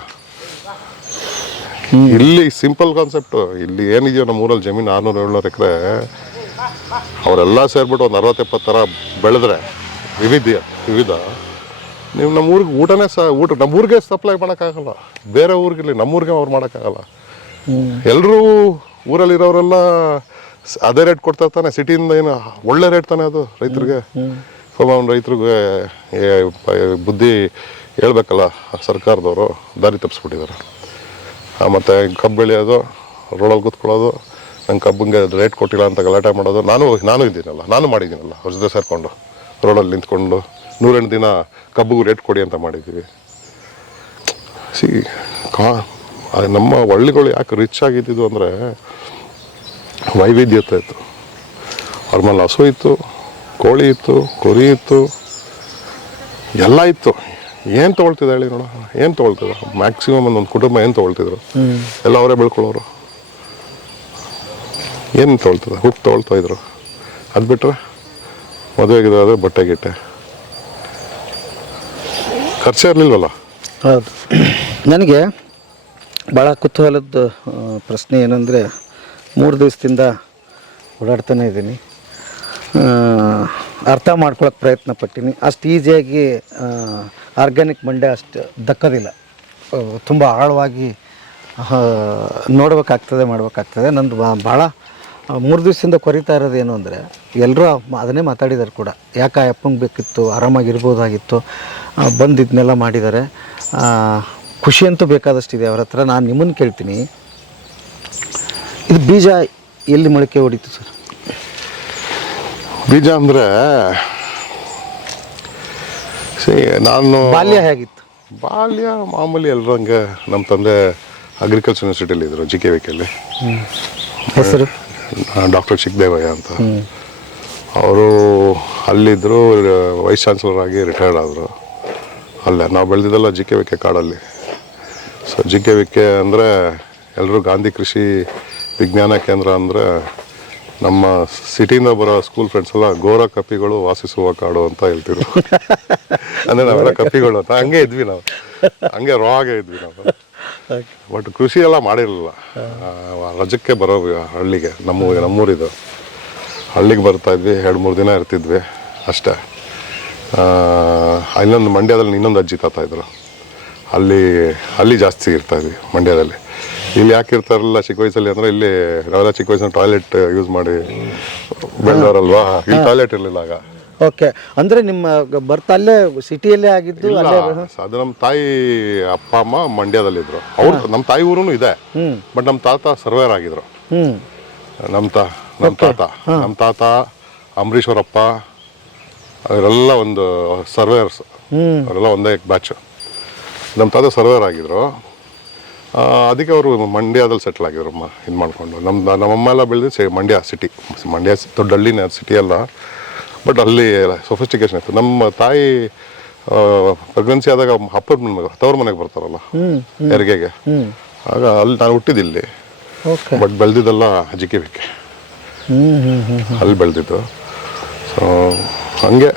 ಇಲ್ಲಿ ಸಿಂಪಲ್ ಕಾನ್ಸೆಪ್ಟು. ಇಲ್ಲಿ ಏನಿದೆಯೋ ನಮ್ಮ ಊರಲ್ಲಿ ಜಮೀನು 600-700 ಎಕರೆ, ಅವರೆಲ್ಲ ಸೇರಿಬಿಟ್ಟು ಒಂದು 60-70 ಥರ ಬೆಳೆದ್ರೆ ವಿವಿಧ ನೀವು ನಮ್ಮೂರಿಗೆ ಊಟ ನಮ್ಮೂರಿಗೆ ಸಪ್ಲೈ ಮಾಡೋಕ್ಕಾಗಲ್ಲ. ಬೇರೆ ಊರಿಗೆ, ನಮ್ಮೂರಿಗೆ ಅವ್ರು ಮಾಡೋಕ್ಕಾಗಲ್ಲ. ಎಲ್ಲರೂ ಊರಲ್ಲಿರೋರೆಲ್ಲ ಅದೇ ರೇಟ್ ಕೊಡ್ತಾ ಇರ್ತಾನೆ. ಸಿಟಿಯಿಂದ ಏನು ಒಳ್ಳೆ ರೇಟ್ ತಾನೆ ಅದು ರೈತರಿಗೆ. ರೈತರಿಗೆ ಬುದ್ಧಿ ಹೇಳ್ಬೇಕಲ್ಲ, ಸರ್ಕಾರದವರು ದಾರಿ ತಪ್ಪಿಸ್ಬಿಟ್ಟಿದ್ದಾರೆ. ಮತ್ತು ಕಬ್ಬು ಬೆಳೆಯೋದು, ರೋಡಲ್ಲಿ ಕೂತ್ಕೊಳ್ಳೋದು, ನಂಗೆ ಕಬ್ಬಿಗೆ ರೇಟ್ ಕೊಟ್ಟಿಲ್ಲ ಅಂತ ಗಲಾಟೆ ಮಾಡೋದು. ನಾನು ಇದ್ದೀನಲ್ಲ, ನಾನು ಮಾಡಿದ್ದೀನಲ್ಲ ಅವ್ರ ಜೊತೆ ಸೇರಿಕೊಂಡು ರೋಡಲ್ಲಿ ನಿಂತ್ಕೊಂಡು 108 ದಿನ ಕಬ್ಬಿಗೂ ರೇಟ್ ಕೊಡಿ ಅಂತ ಮಾಡಿದ್ದೀವಿ. ನಮ್ಮ ಹಳ್ಳಿಗಳು ಯಾಕೆ ರಿಚ್ ಆಗಿದ್ದು ಅಂದರೆ ವೈವಿಧ್ಯತೆ ಇತ್ತು. ಅವ್ರ ಮೇಲೆ ಹಸು ಇತ್ತು, ಕೋಳಿ ಇತ್ತು, ಕುರಿ ಇತ್ತು, ಎಲ್ಲ ಇತ್ತು. ಏನು ತೊಗೊಳ್ತಿದ್ದೆ ಹೇಳಿ ನೋಡ? ಏನು ತೊಗೊಳ್ತಿದ್ರು? ಮ್ಯಾಕ್ಸಿಮಮ್ ಒಂದೊಂದು ಕುಟುಂಬ ಏನು ತೊಗೊಳ್ತಿದ್ರು? ಎಲ್ಲ ಅವರೇ ಬೆಳ್ಕೊಳ್ಳೋರು. ಏನು ತೊಗೊಳ್ತಿದ್ರು? ತೊಗೊಳ್ತಾ ಇದ್ರು. ಅದು ಬಿಟ್ಟರೆ ಮದುವೆಗಿದ್ರೆ ಬಟ್ಟೆ ಗಿಟ್ಟೆ ಖರ್ಚೇ ಇರಲಿಲ್ವಲ್ಲ. ಹೌದು. ನನಗೆ ಭಾಳ ಕುತೂಹಲದ ಪ್ರಶ್ನೆ ಏನಂದರೆ 3 ದಿವಸದಿಂದ ಓಡಾಡ್ತಾನೆ ಇದ್ದೀನಿ, ಅರ್ಥ ಮಾಡ್ಕೊಳಕ್ಕೆ ಪ್ರಯತ್ನ ಪಟ್ಟೀನಿ. ಅಷ್ಟು ಈಸಿಯಾಗಿ ಆರ್ಗ್ಯಾನಿಕ್ ಮಂಡ್ಯ ಅಷ್ಟು ದಕ್ಕೋದಿಲ್ಲ, ತುಂಬ ಆಳವಾಗಿ ನೋಡ್ಬೇಕಾಗ್ತದೆ, ಮಾಡಬೇಕಾಗ್ತದೆ. ನಂದು ಭಾಳ 3 ದಿವಸದಿಂದ ಕೊರಿತಾ ಇರೋದು ಏನು ಅಂದರೆ, ಎಲ್ಲರೂ ಅದನ್ನೇ ಮಾತಾಡಿದ್ದಾರೆ ಕೂಡ, ಯಾಕೆ ಅಪ್ಪಂಗೆ ಬೇಕಿತ್ತು, ಆರಾಮಾಗಿರ್ಬೋದಾಗಿತ್ತು, ಬಂದಿದ್ದನ್ನೆಲ್ಲ ಮಾಡಿದ್ದಾರೆ. ಖುಷಿ ಅಂತೂ ಬೇಕಾದಷ್ಟಿದೆ ಅವ್ರ ಹತ್ರ. ನಾನು ನಿಮ್ಮನ್ನು ಕೇಳ್ತೀನಿ, ಇದು ಬೀಜ ಎಲ್ಲಿ ಮೊಳಕೆ ಹೊಡಿತು ಸರ್? ಬೀಜ ಅಂದರೆ ನಾನು ಬಾಲ್ಯ ಹೇಗಿತ್ತು? ಬಾಲ್ಯ ಮಾಮೂಲಿ ಎಲ್ಲರೂ ಹಂಗೆ. ನಮ್ಮ ತಂದೆ ಅಗ್ರಿಕಲ್ಚರ್ ಯೂನಿವರ್ಸಿಟಿಯಲ್ಲಿ ಇದ್ದರು, JKVKಲ್ಲಿ. ಹೆಸರು ಡಾಕ್ಟರ್ ಚಿಕ್ಕದೇವಯ್ಯ ಅಂತ. ಅವರು ಅಲ್ಲಿದ್ದರು, ವೈಸ್ ಚಾನ್ಸಲರ್ ಆಗಿ ರಿಟೈರ್ಡ್ ಆದರು. ಅಲ್ಲೇ ನಾವು ಬೆಳೆದಿದ್ದೆಲ್ಲ JKVK ಕಾಡಲ್ಲಿ. ಸೊ JKVK ಅಂದರೆ ಎಲ್ಲರೂ ಗಾಂಧಿ ಕೃಷಿ ವಿಜ್ಞಾನ ಕೇಂದ್ರ ಅಂದರೆ ನಮ್ಮ ಸಿಟಿಯಿಂದ ಬರೋ ಸ್ಕೂಲ್ ಫ್ರೆಂಡ್ಸ್ ಎಲ್ಲ ಘೋರ ಕಪಿಗಳು ವಾಸಿಸುವ ಕಾಡು ಅಂತ ಹೇಳ್ತಿದ್ರು. ಅಂದರೆ ನಾವೆಲ್ಲ ಕಪಿಗಳು ಅಂತ ಹಂಗೆ ಇದ್ವಿ ನಾವು, ಹಂಗೆ ರಾ ಆಗೇ ಇದ್ವಿ ನಾವು. ಬಟ್ ಕೃಷಿ ಎಲ್ಲ ಮಾಡಿರಲಿಲ್ಲ. ರಜಕ್ಕೆ ಬರೋ ಹಳ್ಳಿಗೆ, ನಮ್ಮೂರಿದು ಹಳ್ಳಿಗೆ ಬರ್ತಾಯಿದ್ವಿ, 2-3 ದಿನ ಇರ್ತಿದ್ವಿ ಅಷ್ಟೇ. ಇನ್ನೊಂದು ಮಂಡ್ಯದಲ್ಲಿ ಇನ್ನೊಂದು ಅಜ್ಜಿ ತಾತ ಇದ್ರು, ಅಲ್ಲಿ ಜಾಸ್ತಿ ಇರ್ತಾಯಿದ್ವಿ ಮಂಡ್ಯದಲ್ಲಿ. ಇಲ್ಲಿ ಯಾಕೆ ಇರ್ತಾರಲ್ಲ ಚಿಕ್ಕ ವಯಸ್ಸಲ್ಲಿ ಅಂದರೆ, ಇಲ್ಲಿ ನಾವೆಲ್ಲ ಚಿಕ್ಕ ವಯಸ್ಸಿನ ಟಾಯ್ಲೆಟ್ ಯೂಸ್ ಮಾಡಿ ಬೆಳೆದವರಲ್ವಾ, ಇಲ್ಲಿ ಟಾಯ್ಲೆಟ್ ಇರಲಿಲ್ಲ ಆಗ. ಓಕೆ, ಅಂದರೆ ನಿಮ್ಮ ಅಲ್ಲೇ ಸಿಟಿಯಲ್ಲೇ ಆಗಿದ್ದು? ಅದು ನಮ್ಮ ತಾಯಿ ಅಪ್ಪ ಅಮ್ಮ ಮಂಡ್ಯದಲ್ಲಿದ್ರು. ಅವ್ರು ನಮ್ಮ ತಾಯಿ ಊರೂ ಇದೆ, ಬಟ್ ನಮ್ಮ ತಾತ ಸರ್ವೇರ್ ಆಗಿದ್ರು. ನಮ್ಮ ತಾತ ಅಂಬರೀಶ್ವರಪ್ಪ ಅವರೆಲ್ಲ ಒಂದು ಸರ್ವೇಯರ್ಸ್, ಅವರೆಲ್ಲ ಒಂದೇ ಬ್ಯಾಚ್. ನಮ್ಮ ತಾತ ಸರ್ವೇರ್ ಆಗಿದ್ರು, ಅದಕ್ಕೆ ಅವರು ಮಂಡ್ಯದಲ್ಲಿ ಸೆಟ್ಲ್ ಆಗಿದ್ರಮ್ಮ. ಇದು ಮಾಡಿಕೊಂಡು ನಮ್ಮಮ್ಮ ಎಲ್ಲ ಬೆಳೆದು ಮಂಡ್ಯ ಸಿಟಿ, ಮಂಡ್ಯ ದೊಡ್ಡ ಹಳ್ಳಿನೇ, ಸಿಟಿ ಅಲ್ಲ, ಬಟ್ ಅಲ್ಲಿ ಸೊಫಿಸ್ಟಿಕೇಶನ್ ಇತ್ತು. ನಮ್ಮ ತಾಯಿ ಪ್ರೆಗ್ನೆನ್ಸಿ ಆದಾಗ ತವ್ರ ಮನೆಗೆ ಬರ್ತಾರಲ್ಲ ಹೆರಿಗೆಗೆ, ಆಗ ಅಲ್ಲಿ ನಾನು ಹುಟ್ಟಿದ್ದಿಲ್ಲಿ, ಬಟ್ ಬೆಳೆದಿದ್ದೆಲ್ಲ JKVK, ಅಲ್ಲಿ ಬೆಳೆದಿದ್ದು. ಸೊ ಹಂಗೆ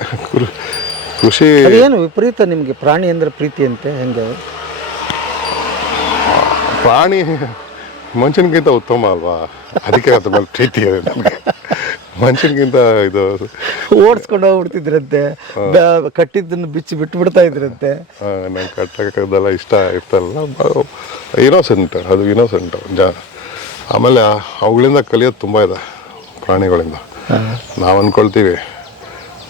ಕೃಷಿ. ಏನು ವಿಪರೀತ ನಿಮಗೆ ಪ್ರಾಣಿ ಅಂದರೆ ಪ್ರೀತಿ ಅಂತೆ, ಹೆಂಗೆ? ಪ್ರಾಣಿ ಮನುಷ್ಯನಿಗಿಂತ ಉತ್ತಮ ಅಲ್ವಾ, ಅದಕ್ಕೆ ಅದ್ರ ಮೇಲೆ ಪ್ರೀತಿ ಇದೆ ನಮಗೆ. ಮನುಷ್ಯನಿಗಿಂತ ಇದು ಓಡಿಸ್ಕೊಂಡು ಹೋಗ್ಬಿಡ್ತಿದ್ರಂತೆ, ಕಟ್ಟಿದ್ದನ್ನು ಬಿಚ್ಚಿ ಬಿಟ್ಟು ಬಿಡ್ತಾ ಇದ್ರಂತೆ. ನಂಗೆ ಕಟ್ಟಕ್ಕೆಲ್ಲ ಇಷ್ಟ ಇರ್ತಲ್ಲ, ಇನೋಸೆಂಟ್, ಅದು ಇನೋಸೆಂಟ್. ಆಮೇಲೆ ಅವುಗಳಿಂದ ಕಲಿಯೋದು ತುಂಬ ಇದೆ ಪ್ರಾಣಿಗಳಿಂದ. ನಾವು ಅಂದ್ಕೊಳ್ತೀವಿ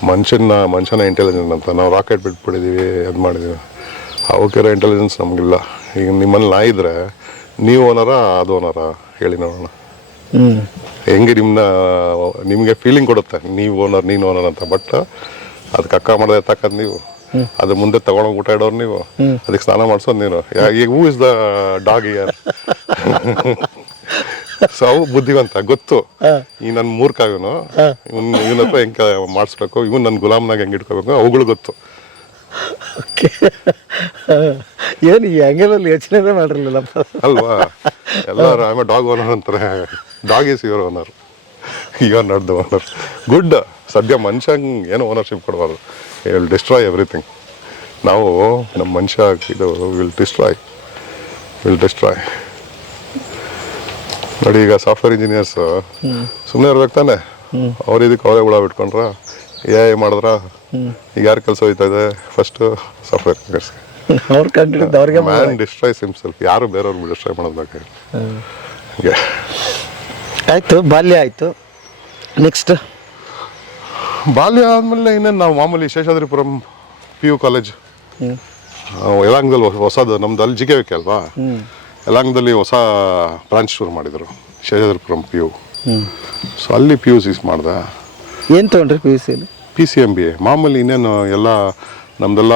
ಮನುಷ್ಯನ ಇಂಟೆಲಿಜೆನ್ಸ್ ಅಂತ, ನಾವು ರಾಕೆಟ್ ಬಿಟ್ಬಿಟ್ಟಿದ್ದೀವಿ, ಅದು ಮಾಡಿದ್ದೀವಿ. ಅವಕ್ಕಿರೋ ಇಂಟೆಲಿಜೆನ್ಸ್ ನಮಗಿಲ್ಲ. ಈಗ ನಿಮ್ಮಲ್ಲಿ ನಾಯಿ ಇದ್ರೆ ನೀವು ಓನರ ಅದು ಓನರ ಹೇಳಿ ನೋಡೋಣ. ಹೆಂಗೆ ನಿಮಗೆ ಫೀಲಿಂಗ್ ಕೊಡುತ್ತೆ ನೀವು ಓನರ್ ನೀನು ಓನರ್ ಅಂತ. ಬಟ್ ಅದಕ್ಕೆ ಅಕ್ಕ ಮಾಡದೆ ತಕ್ಕದ್ ನೀವು, ಅದು ಮುಂದೆ ತಗೊಂಡೋಗಿ ಊಟ ಇಡೋರು ನೀವು, ಅದಕ್ಕೆ ಸ್ನಾನ ಮಾಡಿಸೋದು ನೀನು. ಈಗ who is the dog year. So ಅವು ಬುದ್ಧಿವಂತ, ಗೊತ್ತು ಈ ನನ್ನ ಮೂರ್ಖ ಇವನಪ್ಪ ಹೆಂಗೆ ಮಾಡಿಸ್ಬೇಕು, ಇವನು ನನ್ನ ಗುಲಾಮ್ನಾಗ ಹೆಂಗೆ ಇಟ್ಕೋಬೇಕು, ಅವುಗಳು ಗೊತ್ತು. ಏನು ಈ ಆಂಗಲಲ್ಲಿ ಯೋಚನೆ ಮಾಡಿರಲಿಲ್ಲಪ್ಪ ಅಲ್ವಾ. ಎಲ್ಲರೂ ಆಮೇಲೆ ಡಾಗ್ ಓನರ್ ಅಂತಾರೆ, dog is your owner, you are not the owner. Good. ಸದ್ಯ ಮನುಷ್ಯಂಗೆ ಏನು ಓನರ್ಶಿಪ್ ಕೊಡಬಾರ್ದು, ವಿಲ್ ಡಿಸ್ಟ್ರಾಯ್ ಎವ್ರಿಥಿಂಗ್. ನಾವು ನಮ್ಮ ಮನುಷ್ಯ ಇದು ವಿಲ್ ಡಿಸ್ಟ್ರಾಯ್. ನೋಡಿ, ಈಗ ಸಾಫ್ಟ್ವೇರ್ ಇಂಜಿನಿಯರ್ಸ್ ಸುಮ್ಮನೆ ಇರ್ಬೇಕು ತಾನೆ, ಅವ್ರು ಇದಕ್ಕೆ ಅವರೇ ಹುಳ ಬಿಟ್ಕೊಂಡ್ರ AI ಮಾಡಿದ್ರ. ಈಗ ಯಾರು ಕೆಲಸ ಹೋಯ್ತಾ ಇದೆ? First software engineers. ಅವ್ರು ಕಂಡಿದ್ದು ಅವ್ರಿಗೆ ಮ್ಯಾನ್ ಡಿಸ್ಟ್ರಾಯ್ಸ್ ಹಿಮ್ಸೆಲ್ಫ್, ಯಾರು ಬೇರೆಯವ್ರು ಡಿಸ್ಟ್ರಾಯ್ ಮಾಡೋದು ಹಾಗೆ. ಆಯಿತು, ಬಾಲ್ಯ ಆಯಿತು. ನೆಕ್ಸ್ಟ್ ಬಾಲ್ಯ ಆದಮೇಲೆ ಇನ್ನೇನು ನಾವು ಮಾಮೂಲಿ ಶೇಷಾದ್ರಿಪುರಂ PU ಕಾಲೇಜ್, ಯಲಾಂಗದಲ್ಲಿ ಹೊಸದು ನಮ್ದು, ಅಲ್ಲಿ JKVK ಅಲ್ವಾ, ಯಲಾಂಗದಲ್ಲಿ ಹೊಸ ಬ್ರಾಂಚ್ ಶುರು ಮಾಡಿದರು, ಶೇಷಾದ್ರಿಪುರಂ PU. ಸೊ ಅಲ್ಲಿ PUC ಮಾಡಿದೆ. ಏನು ತೊಗೊಂಡ್ರಿ PUCಯಲ್ಲಿ? PCMBA ಮಾಮೂಲಿ. ಇನ್ನೇನು ಎಲ್ಲ ನಮ್ದೆಲ್ಲ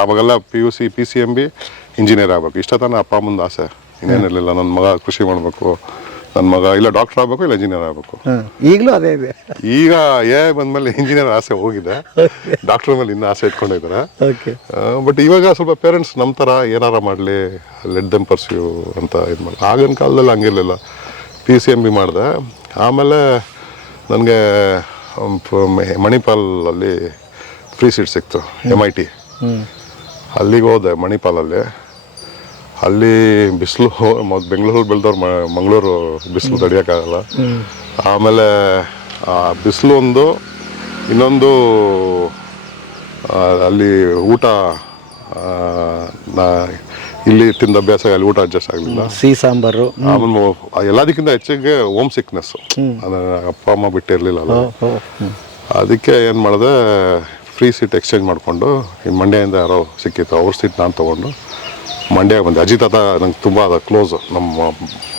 ಆವಾಗೆಲ್ಲ PUC PCMB ಇಂಜಿನಿಯರ್ ಆಗಬೇಕು, ಇಷ್ಟ ತಾನೇ ಅಪ್ಪ ಅಮ್ಮಂದು ಆಸೆ. ಇನ್ನೇನಿರಲಿಲ್ಲ, ನನ್ನ ಮಗ ಕೃಷಿ ಮಾಡಬೇಕು, ನನ್ನ ಮಗ ಇಲ್ಲ ಡಾಕ್ಟರ್ ಆಗಬೇಕು, ಇಲ್ಲ ಇಂಜಿನಿಯರ್ ಆಗಬೇಕು. ಈಗಲೂ ಅದೇ ಇದೆ. ಈಗ ಬಂದಮೇಲೆ ಇಂಜಿನಿಯರ್ ಆಸೆ ಹೋಗಿದೆ, ಡಾಕ್ಟರ್ ಮೇಲೆ ಇನ್ನೂ ಆಸೆ ಇಟ್ಕೊಂಡಿದ್ದಾರೆ. ಬಟ್ ಇವಾಗ ಸ್ವಲ್ಪ ಪೇರೆಂಟ್ಸ್ ನಮ್ಮ ಥರ ಏನಾರ ಮಾಡಲಿ, ಲೆಟ್ ದೆಮ್ ಪರ್ಸ್ಯೂ ಅಂತ ಇದು ಮಾಡಿ. ಆಗಿನ ಕಾಲದಲ್ಲಿ ಹಂಗಿರಲಿಲ್ಲ. PCMB ಮಾಡಿದೆ. ಆಮೇಲೆ ನನಗೆ ಮಣಿಪಾಲಲ್ಲಿ ಫ್ರೀ ಸೀಟ್ ಸಿಕ್ತು MIT. ಅಲ್ಲಿಗೆ ಹೋದೆ ಮಣಿಪಾಲಲ್ಲಿ. ಅಲ್ಲಿ ಬಿಸಿಲು ಬೆಂಗಳೂರಲ್ಲಿ ಬೆಳೆದವ್ರು ಮಂಗಳೂರು ಬಿಸಿಲು ತಡಿಯೋಕ್ಕಾಗಲ್ಲ. ಆಮೇಲೆ ಬಿಸಿಲು ಒಂದು, ಇನ್ನೊಂದು ಅಲ್ಲಿ ಊಟ ಇಲ್ಲಿ ತಿಂದ ಅಭ್ಯಾಸ, ಅಲ್ಲಿ ಊಟ ಅಡ್ಜಸ್ಟ್ ಆಗಲಿಲ್ಲ. ಸಿಹಿ ಸಾಂಬಾರು. ಆಮೇಲೆ ಎಲ್ಲದಕ್ಕಿಂತ ಹೆಚ್ಚಿಗೆ ಹೋಮ್ ಸಿಕ್ನೆಸ್ಸು, ಅಪ್ಪ ಅಮ್ಮ ಬಿಟ್ಟಿರಲಿಲ್ಲ ಅಲ್ಲ. ಅದಕ್ಕೆ ಏನು ಮಾಡಿದೆ, ಫ್ರೀ ಸೀಟ್ ಎಕ್ಸ್ಚೇಂಜ್ ಮಾಡಿಕೊಂಡು ಮಂಡ್ಯದಿಂದ ಯಾರೋ ಸಿಕ್ಕಿತ್ತು, ಅವ್ರ ಸೀಟ್ ನಾನು ತೊಗೊಂಡು ಮಂಡ್ಯ ಬಂದೆ. ಅಜಿತ್ ತಾತ ನಂಗೆ ತುಂಬ ಕ್ಲೋಸ್, ನಮ್ಮ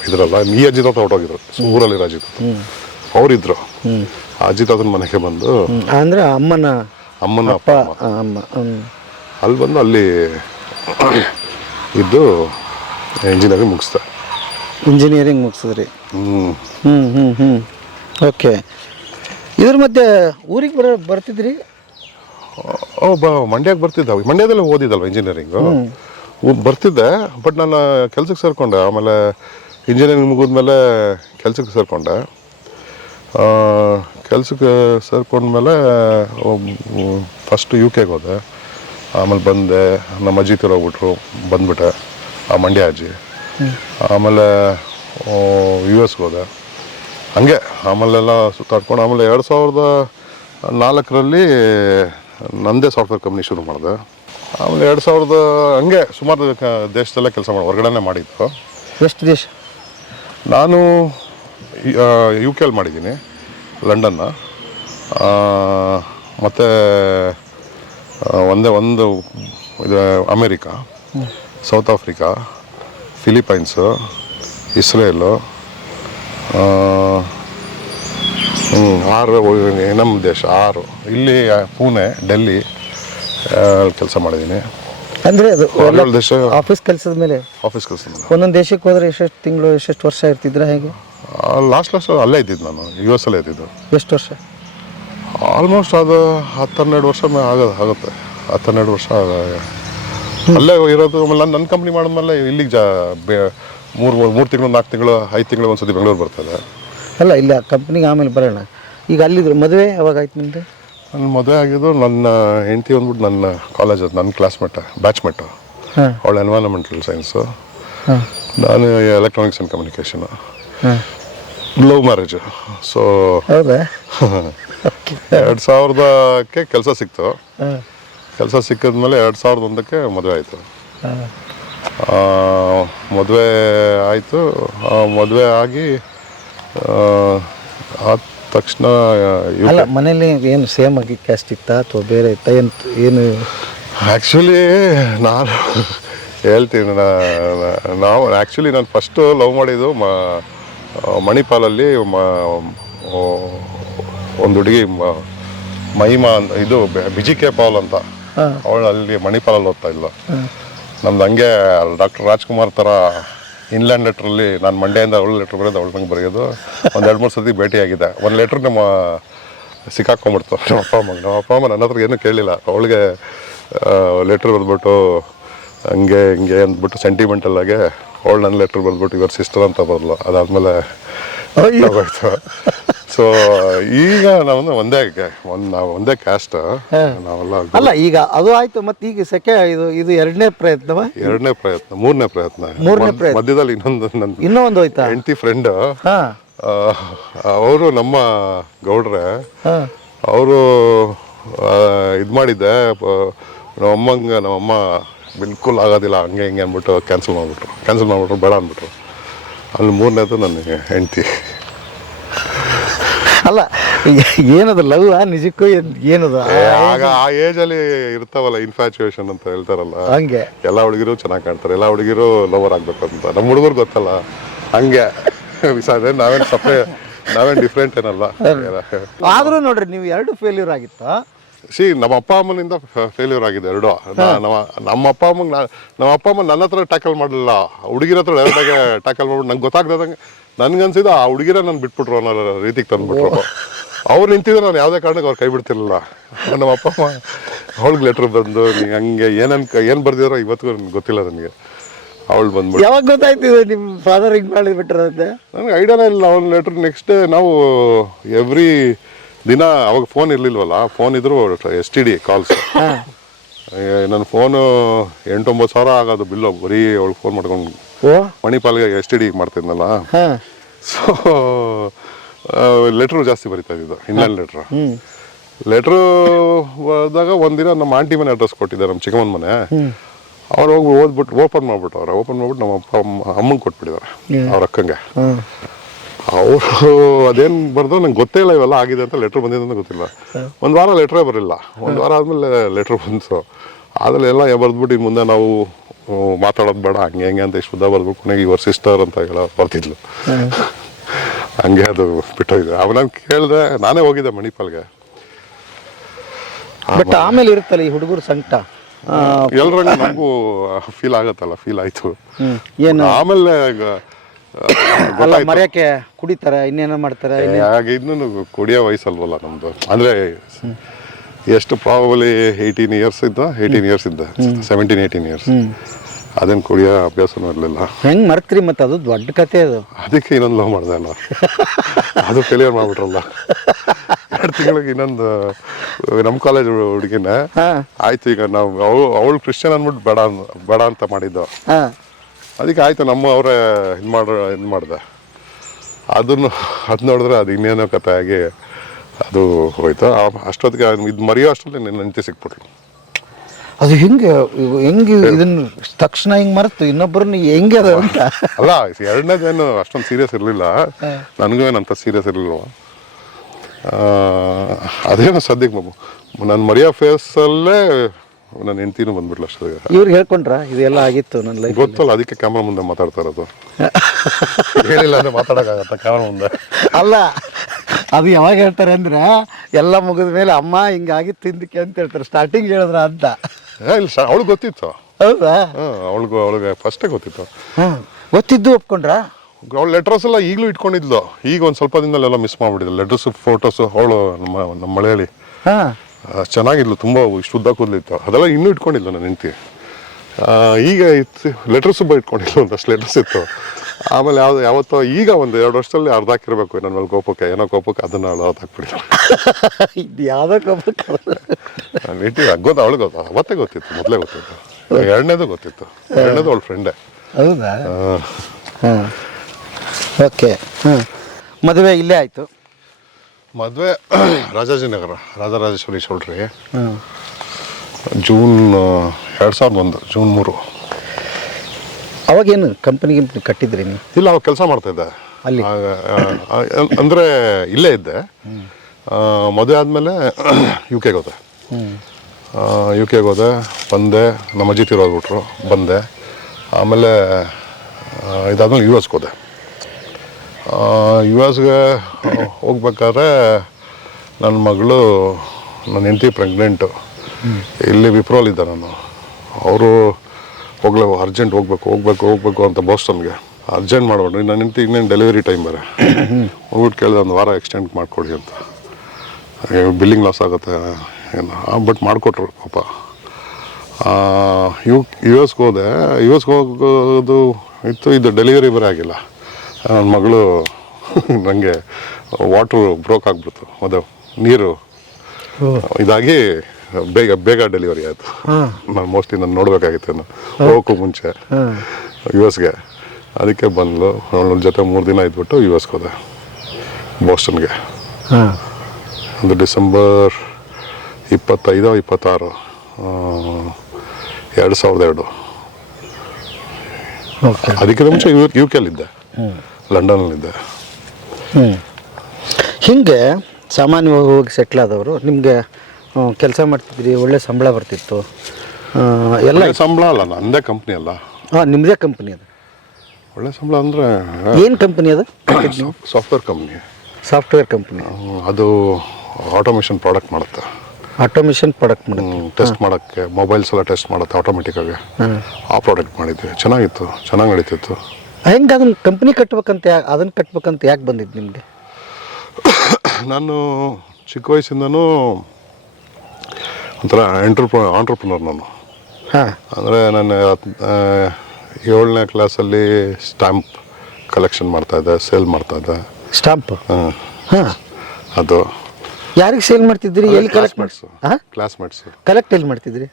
ಇದರಲ್ಲ ಈ ಅಜಿತ್ ತಾತ ಹೊರಟೋಗಿದ್ರು, ಊರಲ್ಲಿರೋ ಅಜಿತ್ ತಾತ ಅವರಿದ್ರು. ಅಜಿತ್ ತಾತನ ಮನೆಗೆ ಬಂದು, ಅಂದರೆ ಅಮ್ಮನ ಅಪ್ಪ ಅಮ್ಮ ಅಲ್ಲಿ ಬಂದು ಅಲ್ಲಿ ಇದ್ದು ಇಂಜಿನಿಯರಿಂಗ್ ಮುಗಿಸ್ದೆ. ಇಂಜಿನಿಯರಿಂಗ್ ಮುಗಿಸಿದ್ರಿ. ಓಕೆ. ಇದ್ರ ಮಧ್ಯೆ ಊರಿಗೆ ಬರ್ತಿದ್ರಿ? ಮಂಡ್ಯಕ್ಕೆ ಬರ್ತಿದ್ದ, ಮಂಡ್ಯದಲ್ಲೇ ಓದಿದ್ದಲ್ವ ಇಂಜಿನಿಯರಿಂಗು, ಬರ್ತಿದ್ದೆ. ಬಟ್ ನಾನು ಕೆಲ್ಸಕ್ಕೆ ಸೇರಿಕೊಂಡೆ. ಆಮೇಲೆ ಇಂಜಿನಿಯರಿಂಗ್ ಮುಗಿದ್ಮೇಲೆ ಕೆಲ್ಸಕ್ಕೆ ಸೇರಿಕೊಂಡೆ. ಕೆಲ್ಸಕ್ಕೆ ಸೇರ್ಕೊಂಡ್ಮೇಲೆ ಫಸ್ಟು UK ಹೋದೆ. ಆಮೇಲೆ ಬಂದೆ, ನಮ್ಮ ಅಜ್ಜಿ ಹೋಗ್ಬಿಟ್ರು, ಬಂದ್ಬಿಟ್ಟೆ, ಆ ಮಂಡ್ಯ ಅಜ್ಜಿ. ಆಮೇಲೆ US ಹೋದೆ. ಹಂಗೆ ಆಮೇಲೆಲ್ಲ ಸುತ್ತಾಡ್ಕೊಂಡು ಆಮೇಲೆ 2004ರಲ್ಲಿ ನನ್ನದೇ ಸಾಫ್ಟ್ವೇರ್ ಕಂಪ್ನಿ ಶುರು ಮಾಡಿದೆ. ಆಮೇಲೆ 2000 ಹಂಗೆ ಸುಮಾರು ದೇಶದಲ್ಲೇ ಕೆಲಸ ಮಾಡಿ ಹೊರಗಡೆ ಮಾಡಿದ್ದು. ಎಷ್ಟು ದೇಶ? ನಾನು UK ಅಲ್ಲಿ ಮಾಡಿದ್ದೀನಿ, ಲಂಡನ್ನ, ಮತ್ತು ಒಂದು ಇದು ಅಮೇರಿಕಾ, ಸೌತ್ ಆಫ್ರಿಕಾ, ಫಿಲಿಪೈನ್ಸು, ಇಸ್ರೇಲು, 6 ನಮ್ಮ ದೇಶ 6. ಇಲ್ಲಿ ಪುಣೆ, ಡೆಲ್ಲಿ ಕೆಲಸ ಮಾಡಿದ್ದೀನಿ. ಅಂದರೆ ಅದು 7 ದೇಶ ಆಫೀಸ್ ಕೆಲಸದ ಮೇಲೆ ಒಂದೊಂದು ದೇಶಕ್ಕೆ ಹೋದರೆ ಎಷ್ಟೆಷ್ಟು ತಿಂಗಳು ಎಷ್ಟೆಷ್ಟು ವರ್ಷ ಇರ್ತಿದ್ರ ಹೇಗೆ? ಲಾಸ್ಟ್ ಅಲ್ಲೇ ಇದ್ದಿದ್ದು ನಾನು, US ಅಲ್ಲೇ ಇದ್ದಿದ್ದು. ಎಷ್ಟು ವರ್ಷ? ಆಲ್ಮೋಸ್ಟ್ ಅದು 10-12 ವರ್ಷ ಆಗುತ್ತೆ. 10-12 ವರ್ಷ ಅಲ್ಲೇ ಇರೋದು. ಆಮೇಲೆ ನನ್ನ ಕಂಪ್ನಿ ಮಾಡಿದ್ಮೇಲೆ ಇಲ್ಲಿಗೆ 3 ತಿಂಗಳು 4 ತಿಂಗಳು 5 ತಿಂಗಳು ಒಂದ್ಸತಿ ಬೆಂಗಳೂರು ಬರ್ತದೆ. ಅಲ್ಲ, ಇಲ್ಲ ಕಂಪ್ನಿಗೆ ಆಮೇಲೆ ಬರೋಣ. ಈಗ ಅಲ್ಲಿದ್ರು ಮದುವೆ ಯಾವಾಗ ಆಯ್ತು ನಿಮ್ಮದು? ನನ್ನ ಮದುವೆ ಆಗಿದ್ದು, ನನ್ನ ಹೆಂಡತಿ ಬಂದ್ಬಿಟ್ಟು ನನ್ನ ಕಾಲೇಜ್, ನನ್ನ ಬ್ಯಾಚ್ಮೇಟು. ಅವಳು ಎನ್ವೈರನ್ಮೆಂಟಲ್ ಸೈನ್ಸು, ನಾನು electronics and communication. Love marriage. So ಹೌದಾ? 2000ಕ್ಕೆ ಕೆಲಸ ಸಿಕ್ತು. ಕೆಲಸ ಸಿಕ್ಕಿದ್ಮೇಲೆ 2001ಕ್ಕೆ ಮದುವೆ ಆಯಿತು. ಮದುವೆ ಆಯಿತು. ಮದುವೆ ಆಗಿ ಆದ ತಕ್ಷಣ ಅಲ್ಲ, ಮನೇಲಿ ಏನು ಸೇಮ್ ಆಗಿ ಕ್ಯಾಸ್ಟ್ ಇತ್ತಾ ಅಥವಾ ಬೇರೆ ಇತ್ತಾ? ಏನು ಆ್ಯಕ್ಚುಲಿ ನಾನು ಹೇಳ್ತೀನಿ, ನಾನು ಫಸ್ಟು ಲವ್ ಮಾಡಿದ್ದು ಮಣಿಪಾಲಲ್ಲಿ ಒಂದು ಹುಡುಗಿ ಮಹಿಮಾ, ಇದು BGK ಪಾಲ್ ಅಂತ, ಅವಳು ಅಲ್ಲಿ ಮಣಿಪಾಲಲ್ಲಿ ಓದ್ತಾ ಇದ್ಲು. ನಮ್ದು ಹಂಗೆ ಡಾಕ್ಟರ್ ರಾಜ್ಕುಮಾರ್ ಥರ ಇನ್ಲ್ಯಾಂಡ್ ಲೆಟ್ರಲ್ಲಿ ನಾನು ಮಂಡ್ಯದಿಂದ ಅವಳು ಲೆಟ್ರ್ ಬರೆಯೋದು, ಅವಳು ನಂಗೆ ಬರೆಯೋದು. ಒಂದು 2-3 ಸತಿ ಭೇಟಿಯಾಗಿದೆ. ಒಂದು ಲೆಟ್ರ್ ನಮ್ಮ ಸಿಕ್ಕಾಕೊಂಡ್ಬಿಡ್ತು ನಮ್ಮ ಅಪ್ಪ ಅಮ್ಮ ನನ್ನ ಹತ್ರ ಏನೂ ಕೇಳಲಿಲ್ಲ. ಅವಳಿಗೆ ಲೆಟ್ರ್ ಬರೆದ್ಬಿಟ್ಟು ಹಂಗೆ ಹಿಂಗೆ ಅಂದ್ಬಿಟ್ಟು ಸೆಂಟಿಮೆಂಟಲ್ಲಾಗೆ ಅವಳು ನನ್ನ ಲೆಟ್ರ್ ಬರೆದ್ಬಿಟ್ಟು ಇವ್ರ ಸಿಸ್ಟರ್ ಅಂತ ಬರಲು. ಅದಾದಮೇಲೆ ಹೋಯ್ತು. ಸೊ ಈಗ ನಾವು ಒಂದೇ ಕ್ಯಾಸ್ಟ್ ನಾವೆಲ್ಲ. ಅಲ್ಲ, ಈಗ ಅದು ಆಯ್ತು. ಮತ್ತೆ ಈಗ ಇದು ಎರಡನೇ ಪ್ರಯತ್ನವಾ? ಎರಡನೇ ಪ್ರಯತ್ನ, ಮೂರನೇ ಪ್ರಯತ್ನ. ಮಧ್ಯದಲ್ಲಿ ಇನ್ನೊಂದು ಹೋಯ್ತಾ? ಹೆಂಡತಿ ಫ್ರೆಂಡ್ ಅವರು ನಮ್ಮ ಗೌಡ್ರೆ, ಅವರು ಇದು ಮಾಡಿದ್ದೆ. ನಮ್ಮಮ್ಮ ಬಿಲ್ಕುಲ್ ಆಗೋದಿಲ್ಲ ಹಂಗೆ ಹಿಂಗೆ ಅಂದ್ಬಿಟ್ಟು ಕ್ಯಾನ್ಸಲ್ ಮಾಡಿಬಿಟ್ರು, ಬೇಡ ಅಂದ್ಬಿಟ್ರು. ಅಲ್ಲಿ ಮೂರನೇದು ನನಗೆ ಹೆಂಡತಿ. ಅಲ್ಲ, ಏನದು ಲವ್ ನಿಜಕ್ಕೂ ಏನದು? ಆಗ ಆ ಏಜಲ್ಲಿ ಇರ್ತಾವಲ್ಲ ಇನ್ಫ್ಯಾಚುಯೇಷನ್ ಅಂತ ಹೇಳ್ತಾರಲ್ಲ, ಹಂಗೆ ಎಲ್ಲ ಹುಡುಗಿರು ಚೆನ್ನಾಗಿ ಕಾಣ್ತಾರೆ, ಎಲ್ಲ ಹುಡುಗಿರು ಲವರ್ ಆಗ್ಬೇಕು ಅಂತ. ನಮ್ಮ ಹುಡುಗರು ಗೊತ್ತಲ್ಲ ಹಂಗೆ. ನಾವೇನು ಡಿಫ್ರೆಂಟ್ ಏನಲ್ಲ. ಆದ್ರೂ ನೋಡ್ರಿ, ನೀವು 2 ಫೇಲ್ಯೂರ್ ಆಗಿತ್ತಾ? ನಮ್ಮ ಅಪ್ಪ ಅಮ್ಮನಿಂದ ಫೇಲ್ಯೂರ್ ಆಗಿದೆ 2. ನಮ್ಮ ಅಪ್ಪ ಅಮ್ಮ ನನ್ನ ಹತ್ರ ಟ್ಯಾಕಲ್ ಮಾಡಲಿಲ್ಲ, ಹುಡುಗಿರ ಹತ್ರ ಡೈರೆಕ್ಟಾಗಿ ಟ್ಯಾಕಲ್ ಮಾಡ್ಬಿಟ್ಟು ನಂಗೆ ಗೊತ್ತಾಗ್ದಂಗೆ ನನ್ಗನ್ಸಿದ್ದು ಆ ಹುಡುಗಿರ ನಾನು ಬಿಟ್ಬಿಟ್ರು ಅನ್ನೋ ರೀತಿಗೆ ತಂದುಬಿಟ್ರು. ಅವ್ರು ನಿಂತಿದ್ರೆ ನಾನು ಯಾವುದೇ ಕಾರಣಕ್ಕೆ ಅವ್ರು ಕೈ ಬಿಡ್ತಿರ್ಲಿಲ್ಲ. ನಮ್ಮ ಅಪ್ಪ ಅಮ್ಮ ಅವಳಿಗೆ ಲೆಟ್ರ್ ಬಂದು ನೀ ಹಂಗೆ ಏನು ಬರ್ದಿರೋ ಇವತ್ತಿಗೂ ನನಗೆ ಗೊತ್ತಿಲ್ಲ ನನಗೆ. ಅವಳು ಬಂದ್ಬಿಟ್ಟು ಯಾವಾಗ ಗೊತ್ತಾಯ್ತು ನಿಮ್ಮ ಫಾದರ್ ಹಿಂಗೆ ಮಾಡಿಬಿಟ್ರೆ? ನನಗೆ ಐಡಿಯಾನೇ ಇಲ್ಲ. ಅವ್ನ ಲೆಟ್ರ್ ನೆಕ್ಸ್ಟ್ ಡೇ ನಾವು ಎವ್ರಿ ದಿನ ಅವಾಗ ಫೋನ್ ಇರಲಿಲ್ವಲ್ಲ, ಫೋನ್ ಇದ್ರು STD ಕಾಲ್ಸ್. ನನ್ನ ಫೋನು 8-9 ಸಾವಿರ ಆಗೋದು ಬಿಲ್ಲು, ಬರೀ ಅವಳಿಗೆ ಫೋನ್ ಮಾಡ್ಕೊಂಡು ಓ ಮಣಿಪಾಲ್ಗೆ STD ಮಾಡ್ತಿದ್ನಲ್ಲ. ಹಾಂ ಸೊ ಲೆಟ್ರು ಜಾಸ್ತಿ ಬರಿತಾ ಇದ್ದಿದ್ದು, ಇನ್ನೊಂದು ಲೆಟ್ರು ಬಂದಾಗ ಒಂದಿನ ನಮ್ಮ ಆಂಟಿ ಮನೆ ಅಡ್ರೆಸ್ ಕೊಟ್ಟಿದ್ದೆ, ನಮ್ಮ ಚಿಕ್ಕಮ್ಮನ ಮನೆ. ಅವ್ರು ಹೋಗಿ ಓದ್ಬಿಟ್ಟು ಓಪನ್ ಮಾಡ್ಬಿಟ್ಟು ನಮ್ಮ ಅಪ್ಪ ಅಮ್ಮಂಗೆ ಕೊಟ್ಬಿಟ್ಟಿದ್ದಾರೆ, ಅವ್ರ ಅಕ್ಕಂಗೆ. ಅವರು ಅದೇನು ಬರ್ದು ನಂಗೆ ಗೊತ್ತೇ ಇಲ್ಲ ಇವೆಲ್ಲ ಆಗಿದೆ ಅಂತ, ಲೆಟ್ರ್ ಬಂದಿದೆ ಅಂತ ಗೊತ್ತಿಲ್ಲ. ಒಂದು ವಾರ ಲೆಟ್ರೇ ಬರಲಿಲ್ಲ, ಒಂದು ವಾರ ಆದಮೇಲೆ ಲೆಟ್ರ್ ಬಂತು. ಆಮೇಲೆ ಎಲ್ಲ ಬರೆದ್ಬಿಟ್ಟು ಇನ್ನು ಮುಂದೆ ನಾವು ಮಾತಾಡೋದು ಬೇಡ ಹಂಗೆ ಹೆಂಗೆ ಅಂತ ಇಷ್ಟು ಉದ್ದ ಬರ್ಬೇಕು, ಕೊನೆಗೆ ಇವ್ರ ಸಿಸ್ಟರ್ ಅಂತ ಹೇಳೋ ಬರ್ತಿದ್ಲು. ಹಂಗೆ ಅದು ಬಿಟ್ಟೋಗಿದೆ. ಅವ ನಾನು ಕೇಳಿದೆ, ನಾನೇ ಹೋಗಿದ್ದೆ ಮಣಿಪಾಲ್ಗೆ. ಬಟ್ ಆಮೇಲೆ ಇರುತ್ತಲ್ಲ ಈ ಹುಡುಗರು ಸಂಕಟ, ಎಲ್ರಂಗೆ ನಮಗೂ ಫೀಲ್ ಆಗತ್ತಲ್ಲ, ಫೀಲ್ ಆಯಿತು. ಏನು ಆಮೇಲೆ ಅಲ್ಲ ಮರ್ಯಾಕೆ ಕುಡಿತಾರೆ, ಇನ್ನೇನೋ ಮಾಡ್ತಾರೆ. ಹಾಗೆ ಇನ್ನೂ ಕುಡಿಯೋ ವಯಸ್ಸಲ್ವಲ್ಲ ನಮ್ಮದು. ಅಂದರೆ ಎಷ್ಟು ಪ್ರಾಬಲಿ 18 ಇಯರ್ಸ್ ಇದ್ದ 17-18 ಇಯರ್ಸ್. ಅದೇನು ಕುಡಿಯೋ ಅಭ್ಯಾಸನೂ ಇರಲಿಲ್ಲ. ಹೆಂಗೆ ಮರ್ತ್ರಿ? ಮತ್ತೆ ಅದು ದೊಡ್ಡ ಕತೆ ಅದು. ಅದಕ್ಕೆ ಇನ್ನೊಂದು ಲವ್ ಮಾಡಿದೆ ಅಲ್ಲ, ಅದು ಫೇಲಿಯರ್ ಮಾಡ್ಬಿಟ್ರಲ್ಲ. 2 ತಿಂಗಳಿಗೆ ಇನ್ನೊಂದು ನಮ್ಮ ಕಾಲೇಜ್ ಹುಡುಗಿನ ಆಯ್ತು. ಈಗ ನಾವು ಅವಳು ಕ್ರಿಶ್ಚಿಯನ್ ಅಂದ್ಬಿಟ್ಟು ಬೇಡ ಅಂತ ಮಾಡಿದ್ದು. ಅದಕ್ಕೆ ಆಯ್ತು, ನಮ್ಮ ಅವರೇ ಇದು ಮಾಡಿದೆ. ಅದು ನೋಡಿದ್ರೆ ಅದು ಇನ್ನೇನೋ ಕತೆ ಆಗಿ ಅದು ಹೋಯ್ತು. ಅಷ್ಟೊತ್ತಿಗೆ ಇದು ಮರೆಯೋ ಅಷ್ಟರಲ್ಲಿ ನನ್ನ ಹೆಂಡತಿ ಸಿಕ್ಬಿಟ್ಲು. ಅದು ಹೆಂಗೆ ಇದನ್ನ ತಕ್ಷಣ ಹಿಂಗೆ ಮರೆತು ಇನ್ನೊಬ್ಬರನ್ನ ಹೆಂಗೆ ಅದು ಅಂತ. ಅಲ್ಲ, ಎರಡನೇದೇನು ಅಷ್ಟೊಂದು ಸೀರಿಯಸ್ ಇರಲಿಲ್ಲ, ನನಗೂ ಏನಂತ ಸೀರಿಯಸ್ ಇರಲಿಲ್ಲ. ಅದೇನೋ ಸದ್ಯಕ್ಕೆ ನಾನು ಮರಿಯೋ ಫೇಸಲ್ಲೇ ನನ್ನ ಹೆಂಡತಿನೂ ಬಂದ್ಬಿಟ್ಲು ಅಷ್ಟೇ. ಇವ್ರಿಗೆ ಹೇಳ್ಕೊಂಡ್ರ ಇದೆಲ್ಲ ಆಗಿತ್ತು ನನ್ನ ಲೈಫ್? ಗೊತ್ತಲ್ಲ, ಅದಕ್ಕೆ ಕ್ಯಾಮ್ರಾ ಮುಂದೆ ಮಾತಾಡ್ತಾ ಇರೋದು. ಹೇಳಿಲ್ಲ ಅಂದ್ರೆ ಮಾತಾಡೋಕ್ಕಾಗತ್ತ ಕ್ಯಾಮ್ರಾ ಮುಂದೆ? ಅಲ್ಲ, ಅದು ಯಾವಾಗ ಹೇಳ್ತಾರೆ ಅಂದ್ರೆ ಎಲ್ಲ ಮುಗಿದ ಮೇಲೆ ಅಮ್ಮ ಹಿಂಗಾಗಿತ್ತು ಹಿಂದಕ್ಕೆ ಅಂತ ಹೇಳ್ತಾರೆ. ಸ್ಟಾರ್ಟಿಂಗ್ ಹೇಳಿದ್ರ ಅಂತ ಇಲ್ಲ, ಅವಳಿಗೆ ಗೊತ್ತಿತ್ತು. ಹೌದಾ? ಅವಳಿಗೆ ಫಸ್ಟೇ ಗೊತ್ತಿತ್ತು. ಗೊತ್ತಿದ್ದು ಒಪ್ಕೊಂಡ್ರ? ಅವಳು ಲೆಟರ್ಸ್ ಎಲ್ಲ ಈಗಲೂ ಇಟ್ಕೊಂಡಿದ್ಲು. ಈಗ ಒಂದು ಸ್ವಲ್ಪ ದಿನದಲ್ಲೆಲ್ಲ ಮಿಸ್ ಮಾಡ್ಬಿಟ್ಟಿದ್ಲು ಲೆಟರ್ಸು, ಫೋಟೋಸು. ಅವಳು ನಮ್ಮ ಮಳೆಯಲ್ಲಿ ಚೆನ್ನಾಗಿದ್ಲು, ತುಂಬ ಇಷ್ಟು ಉದ್ದ ಕೂದಲಿತ್ತು. ಅದೆಲ್ಲ ಇನ್ನೂ ಇಟ್ಕೊಂಡಿದ್ಲು ನನ್ನ ಹೆಂಡತಿ. ಈಗ ಇತ್ತು ಲೆಟರ್ಸು ಇಟ್ಕೊಂಡಿದ್ಲು, ಒಂದಷ್ಟು ಲೆಟರ್ಸ್ ಇತ್ತು. ಆಮೇಲೆ ಯಾವತ್ತೋ ಈಗ ಒಂದು 2 ವರ್ಷದಲ್ಲಿ ಅರ್ಧ ಹಾಕಿರ್ಬೇಕು ನನ್ನ ಮೇಲೆ ಕೋಪಕ್ಕೆ, ಏನೋ ಕೋಪಕ್ಕೆ ಅದನ್ನ ಹಾಕ್ಬಿಟ್ಟಿದ್ಲು. ಇದು ಯಾವುದೋ ಕೋಪಕ್ಕೆ ಗೊತ್ತು, ಅವಳಿಗೆ ಗೊತ್ತು, ಅವತ್ತೇ ಗೊತ್ತಿತ್ತು, ಮೊದಲೇ ಗೊತ್ತಿತ್ತು. ಎರಡನೇದು ಗೊತ್ತಿತ್ತು, ಎರಡನೇದು ಅವಳ ಫ್ರೆಂಡೇ. ಹೌದಾ? ಹಾಂ, ಓಕೆ. ಮದುವೆ ಇಲ್ಲೇ ಆಯಿತು? ಮದುವೆ ರಾಜಾಜಿನಗರ, ರಾಜರಾಜೇಶ್ವರಿ ಚೌಲ್ಟ್ರಿ. June 2001, June 3. ಅವಾಗೇನು ಕಂಪನಿ ಕಟ್ಟಿದ್ರಿ ನೀವು? ಇಲ್ಲ, ಅವಾಗ ಕೆಲಸ ಮಾಡ್ತಾಯಿದ್ದೆ ಅಲ್ಲಿ. ಅಂದರೆ ಇಲ್ಲೇ ಇದ್ದೆ. ಮದುವೆ ಆದಮೇಲೆ UK ಹೋದೆ. UK ಹೋದೆ, ಬಂದೆ. ನಮ್ಮ ಅಜ್ಜಿ ತೀರೋಗ್ಬಿಟ್ರು, ಬಂದೆ. ಆಮೇಲೆ ಇದಾದ್ಮೇಲೆ US ಹೋದೆ. US ಹೋಗ್ಬೇಕಾದ್ರೆ ನನ್ನ ಮಗಳು, ನನ್ನ ಹೆಂಡತಿ ಪ್ರೆಗ್ನೆಂಟು. ಇಲ್ಲಿ ವಿಪ್ರೋಲಿದ್ದೆ ನಾನು. ಅವರು ಅರ್ಜೆಂಟ್ ಹೋಗ್ಬೇಕು ಅಂತ ಬೋಸ್ಟನ್ಗೆ ಅರ್ಜೆಂಟ್ ಮಾಡ್ಬಿಟ್ರಿ. ನನ್ನ ಹೆಂಡತಿ ಇನ್ನೇನು ಡೆಲಿವರಿ ಟೈಮ್ ಬೇರೆ. ಹೋಗ್ಬಿಟ್ಟು ಕೇಳಿದೆ, 1 ವಾರ ಎಕ್ಸ್ಟೆಂಡ್ ಮಾಡಿಕೊಡಿ ಅಂತ. ಬಿಲ್ಲಿಂಗ್ ಲಾಸ್ ಆಗುತ್ತೆ ಏನು, ಬಟ್ ಮಾಡಿಕೊಟ್ರು ಪಾಪ. US ಹೋದೆ. US ಹೋಗೋದು ಇತ್ತು, ಇದು ಡೆಲಿವರಿ ಬೇರೆ ಆಗಿಲ್ಲ. ನನ್ನ ಮಗಳು ನನಗೆ ವಾಟ್ರು ಬ್ರೋಕ್ ಆಗಿಬಿಡ್ತು, ಅದು ನೀರು ಇದಾಗಿ ಬೇಗ ಡೆಲಿವರಿ ಆಯಿತು. ನಾನು ಮೋಸ್ಟ್ಲಿ ನಾನು ನೋಡಬೇಕಾಗಿತ್ತು ಹೋಗೋಕ್ಕೂ ಮುಂಚೆ US ಗೆ. ಅದಕ್ಕೆ ಬಂದ್ಲು. ಅವಳ ಜೊತೆ 3 ದಿನ ಇದ್ಬಿಟ್ಟು US ಹೋದೆ, ಬೋಸ್ಟನ್ಗೆ. ಒಂದು ಡಿಸೆಂಬರ್ 25-26, 2002. ಅದಕ್ಕಿಂತ ಮುಂಚೆ UK ಅಲ್ಲಿದ್ದೆ, ಲಂಡನ್ನಲ್ಲಿದ್ದೆ. ಹಿಂಗೆ ಸಾಮಾನ್ಯವಾಗಿ ಹೋಗಿ ಸೆಟ್ಲ್ ಆದವರು ನಿಮಗೆ ಕೆಲಸ ಮಾಡ್ತಿದ್ರಿ, ಒಳ್ಳೆ ಸಂಬಳ ಬರ್ತಿತ್ತು ಎಲ್ಲ? ಸಂಬಳ ಅಲ್ಲ, ನನ್ನದೇ ಕಂಪ್ನಿ ಅಲ್ಲ. ನಿಮ್ಮದೇ ಕಂಪ್ನಿ ಅದು? ಒಳ್ಳೆ ಸಂಬಳ ಅಂದರೆ ಏನು ಕಂಪ್ನಿ ಅದು? Software company. Software company. ಅದು ಆಟೋಮೇಷನ್ ಪ್ರಾಡಕ್ಟ್ ಮಾಡುತ್ತೆ. ಆಟೋಮೇಷನ್ ಪ್ರಾಡಕ್ಟ್ ಮಾಡುತ್ತೆ, ಟೆಸ್ಟ್ ಮಾಡೋಕ್ಕೆ ಮೊಬೈಲ್ಸ್ ಎಲ್ಲ ಟೆಸ್ಟ್ ಮಾಡುತ್ತೆ ಆಟೋಮೆಟಿಕ್ಕಾಗಿ. ಆ ಪ್ರಾಡಕ್ಟ್ ಮಾಡಿದ್ವಿ, ಚೆನ್ನಾಗಿತ್ತು, ಚೆನ್ನಾಗಿ ನಡೀತಿತ್ತು. ಹೆಂಗೆ ಅದನ್ನು ಕಂಪ್ನಿ ಕಟ್ಬೇಕಂತ ಯಾಕೆ ಬಂದಿದ್ದು ನಿಮಗೆ? ನಾನು ಚಿಕ್ಕ ವಯಸ್ಸಿಂದನೂ ಒಂಥರ ಆಂಟ್ರಪ್ರನರ್ ನಾನು. ಅಂದರೆ ನಾನು 7ನೇ ಕ್ಲಾಸಲ್ಲಿ ಸ್ಟ್ಯಾಂಪ್ ಕಲೆಕ್ಷನ್ ಮಾಡ್ತಾಯಿದ್ದೆ, ಸೇಲ್ ಮಾಡ್ತಾಯಿದ್ದೆ. ಸ್ಟಾಂಪ್? ಅದು ಯಾರಿಗೆ ಸೇಲ್ ಮಾಡ್ತಿದ್ರಿ? ಎಲ್ಲಿ ಕಲೆಕ್ಟ್ ಮಾಡಿ? ಕ್ಲಾಸ್ಮೇಟ್ಸ್ ಕಲೆಕ್ಟ್ ಎಲ್ಲಿ ಮಾಡ್ತಿದ್ರಿ?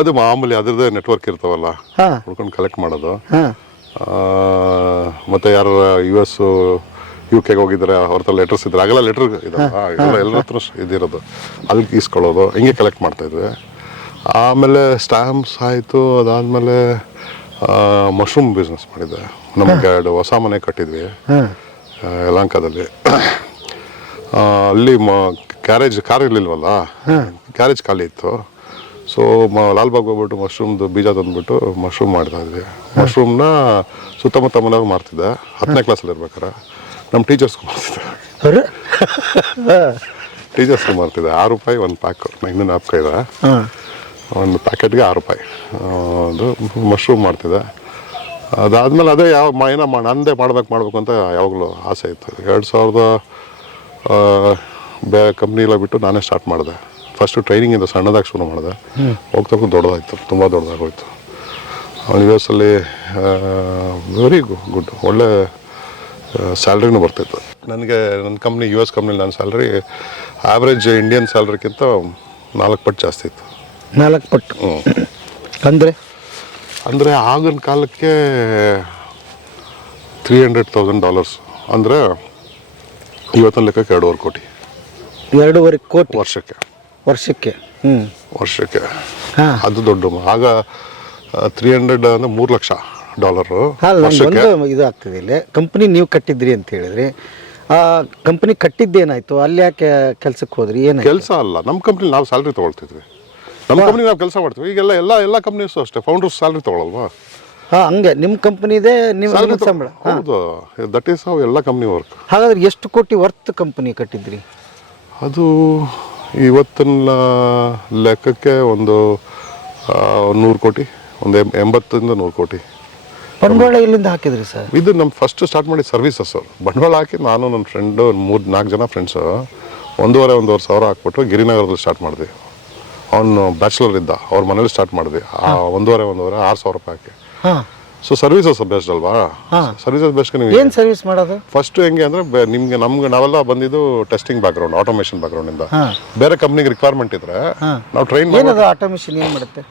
ಅದು ಮಾಮೂಲಿ ಅದ್ರದ್ದೇ ನೆಟ್ವರ್ಕ್ ಇರ್ತಾವಲ್ಲ, ಹಾಂ ಹುಡ್ಕೊಂಡು ಕಲೆಕ್ಟ್ ಮಾಡೋದು. ಹಾಂ ಮತ್ತೆ ಯಾರು US UK ಹೋಗಿದ್ರೆ ಅವ್ರ ಹತ್ರ ಲೆಟರ್ಸ್ ಇದ್ರೆ ಆಗಲ್ಲ, ಲೆಟರ್ ಇದಾವೆ ಎಲ್ಲರ ಹತ್ರ ಇದಿರೋದು, ಅಲ್ಲಿ ಇಸ್ಕೊಳ್ಳೋದು, ಹಿಂಗೆ ಕಲೆಕ್ಟ್ ಮಾಡ್ತಾಯಿದ್ವಿ. ಆಮೇಲೆ ಸ್ಟ್ಯಾಂಪ್ಸ್ ಆಯಿತು. ಅದಾದಮೇಲೆ ಮಶ್ರೂಮ್ ಬಿಸ್ನೆಸ್ ಮಾಡಿದ್ದೆ. ನಮಗೆ 2 ಹೊಸ ಮನೆ ಕಟ್ಟಿದ್ವಿ ಯಲಹಂಕದಲ್ಲಿ. ಅಲ್ಲಿ ಕ್ಯಾರೇಜ್ ಕಾರ್ ಇರಲಿಲ್ವಲ್ಲ, ಕ್ಯಾರೇಜ್ ಖಾಲಿ ಇತ್ತು. ಸೊ ಲಾಲ್ಬಾಗ್ ಹೋಗ್ಬಿಟ್ಟು ಮಶ್ರೂಮ್ದು ಬೀಜ ತಂದುಬಿಟ್ಟು ಮಶ್ರೂಮ್ ಮಾಡ್ತಾ ಇದ್ವಿ. ಮಶ್ರೂಮ್ನ ಸುತ್ತಮುತ್ತ ಮನೆಯವ್ರು ಮಾರ್ತಿದ್ದೆ. 10ನೇ ಕ್ಲಾಸಲ್ಲಿ ಇರ್ಬೇಕಾರೆ ನಮ್ಮ ಟೀಚರ್ಸ್ಗೂ ಮಾರ್ತಿದ್ದೆ. ಟೀಚರ್ಸ್ಗೂ ಮಾರ್ತಿದ್ದೆ. ₹6 ಒಂದು ಪ್ಯಾಕು. ಇನ್ನೂ ಜ್ಞಾಪಕ ಇದೆ. ಒಂದು ಪ್ಯಾಕೆಟ್ಗೆ ₹6 ಅದು ಮಶ್ರೂಮ್ ಮಾಡ್ತಿದ್ದೆ. ಅದಾದಮೇಲೆ ಅದೇ ಏನೋ ನಂದೇ ಮಾಡ್ಬೇಕು ಅಂತ ಯಾವಾಗಲೂ ಆಸೆ ಇತ್ತು. 2000 ಕಂಪ್ನಿ ಎಲ್ಲ ಬಿಟ್ಟು ನಾನೇ ಸ್ಟಾರ್ಟ್ ಮಾಡಿದೆ. ಫಸ್ಟು ಟ್ರೈನಿಂಗಿಂದ ಸಣ್ಣದಾಗಿ ಶುರು ಮಾಡಿದೆ. ಹೋಗ್ತಾ ದೊಡ್ಡದಾಯಿತು, ತುಂಬ ದೊಡ್ಡದಾಗೋಯ್ತು. US ಅಲ್ಲಿ ವೆರಿ ಗುಡ್, ಒಳ್ಳೆ ಸ್ಯಾಲ್ರಿನೂ ಬರ್ತಿತ್ತು ನನಗೆ. ನನ್ನ ಕಂಪ್ನಿ US ಕಂಪ್ನಿಲಿ ನನ್ನ ಸ್ಯಾಲ್ರಿ ಆ್ಯಾವ್ರೇಜ್ ಇಂಡಿಯನ್ ಸ್ಯಾಲ್ರಿಗಿಂತ 4 ಪಟ್ಟು ಜಾಸ್ತಿ ಇತ್ತು. 4 ಪಟ್ಟು ಅಂದರೆ ಆಗಿನ ಕಾಲಕ್ಕೆ $300,000 ಅಂದರೆ ಇವತ್ತಿನ ಲೆಕ್ಕಕ್ಕೆ 2.5 ಕೋಟಿ. 2.5 ಕೋಟಿ ವರ್ಷಕ್ಕೆ. ವರ್ಷಕ್ಕೆ ಹಾಂ, ಅದು ದೊಡ್ಡ. ಆಗ 300 ಅಂದರೆ $3 ಲಕ್ಷ. ಒಂದು ಇದು ಆಗ್ತದೆ. ಇಲ್ಲಿ ಕಂಪ್ನಿ ನೀವು ಕಟ್ಟಿದ್ರಿ ಅಂತ ಹೇಳಿದ್ರಿ. ಆ ಕಂಪ್ನಿ ಕಟ್ಟಿದ್ದೇನಾಯ್ತು? ಅಲ್ಲಿ ಯಾಕೆ ಕೆಲ್ಸಕ್ಕೆ ಹೋದ್ರಿ? ಏನು ಕೆಲಸ ಅಲ್ಲ, ನಮ್ಮ ಕಂಪ್ನಿ ನಾವು ಸ್ಯಾಲ್ರಿ ತೊಗೊಳ್ತಿದ್ವಿ. ನಮ್ಮ ಕಂಪ್ನಿ ನಾವು ಕೆಲಸ ಮಾಡ್ತೀವಿ. ಈಗೆಲ್ಲ ಎಲ್ಲ ಕಂಪ್ನೀಸು ಅಷ್ಟೇ, ಫೌಂಡರ್ಸ್ ಸ್ಯಾಲ್ರಿ ತೊಗೊಳಲ್ವಾ? ಹಾಂ, ಹಂಗೆ ನಿಮ್ಮ ಕಂಪ್ನಿದೆ, ನಿಮ್ಮ ಸಂಬಳ. ಹೌದು, ದಟ್ ಈಸ್ ಹೌ ಎಲ್ಲ ಕಂಪ್ನಿ ವರ್ಕ್. ಹಾಗಾದ್ರೆ ಎಷ್ಟು ಕೋಟಿ ವರ್ತ್ ಕಂಪ್ನಿ ಕಟ್ಟಿದ್ರಿ? ಅದು ಇವತ್ತಿನ ಲೆಕ್ಕಕ್ಕೆ ಒಂದು 100 ಕೋಟಿ, ಒಂದು 80 ಇಂದ 100 ಕೋಟಿ. ಬಂಡವಾಳ ಎಲ್ಲಿಂದ ಹಾಕಿದ್ರಿ ಸರ್? ಇದು ನಮ್ಮ ಫಸ್ಟ್ ಸ್ಟಾರ್ಟ್ ಮಾಡಿ ಸರ್ವಿಸಸ್. ಬಂಡವಾಳ ಹಾಕಿ ನಾನು ನನ್ನ ಫ್ರೆಂಡು 3-4 ಜನ ಫ್ರೆಂಡ್ಸು 1,500 ಸಾವಿರ ಹಾಕ್ಬಿಟ್ಟು ಗಿರಿನಗರದಲ್ಲಿ ಸ್ಟಾರ್ಟ್ ಮಾಡಿದ್ವಿ. ಅವನು ಬ್ಯಾಚುಲರ್ ಇದ್ದ, ಅವ್ರ ಮನೇಲಿ ಸ್ಟಾರ್ಟ್ ಮಾಡಿದ್ವಿ. 1,500 ₹6,000 ಹಾಕಿ. ಹಾಂ, ಸೊ ಸರ್ವಿಸಸ್ ಬೆಸ್ಟ್ ಅಲ್ವಾ? Services best. ನೀವು ಏನು ಸರ್ವಿಸ್ ಮಾಡೋದು? ಫಸ್ಟ್ ಹೆಂಗೆ ಅಂದರೆ ನಮ್ಗೆ ನಾವೆಲ್ಲ ಬಂದಿದ್ದು ಟೆಸ್ಟಿಂಗ್ ಬ್ಯಾಕ್ಗ್ರೌಂಡ್, ಆಟೋಮೇಷನ್ ಬ್ಯಾಕ್ಗ್ರೌಂಡಿಂದ. ಬೇರೆ ಕಂಪ್ನಿಗೆ ರಿಕ್ವೈರ್ಮೆಂಟ್ ಇದ್ರೆ ನಾವು ಟ್ರೈನ್ ಏನದು ಆಟೋಮೇಷನ್ ಏನು ಮಾಡುತ್ತೆ?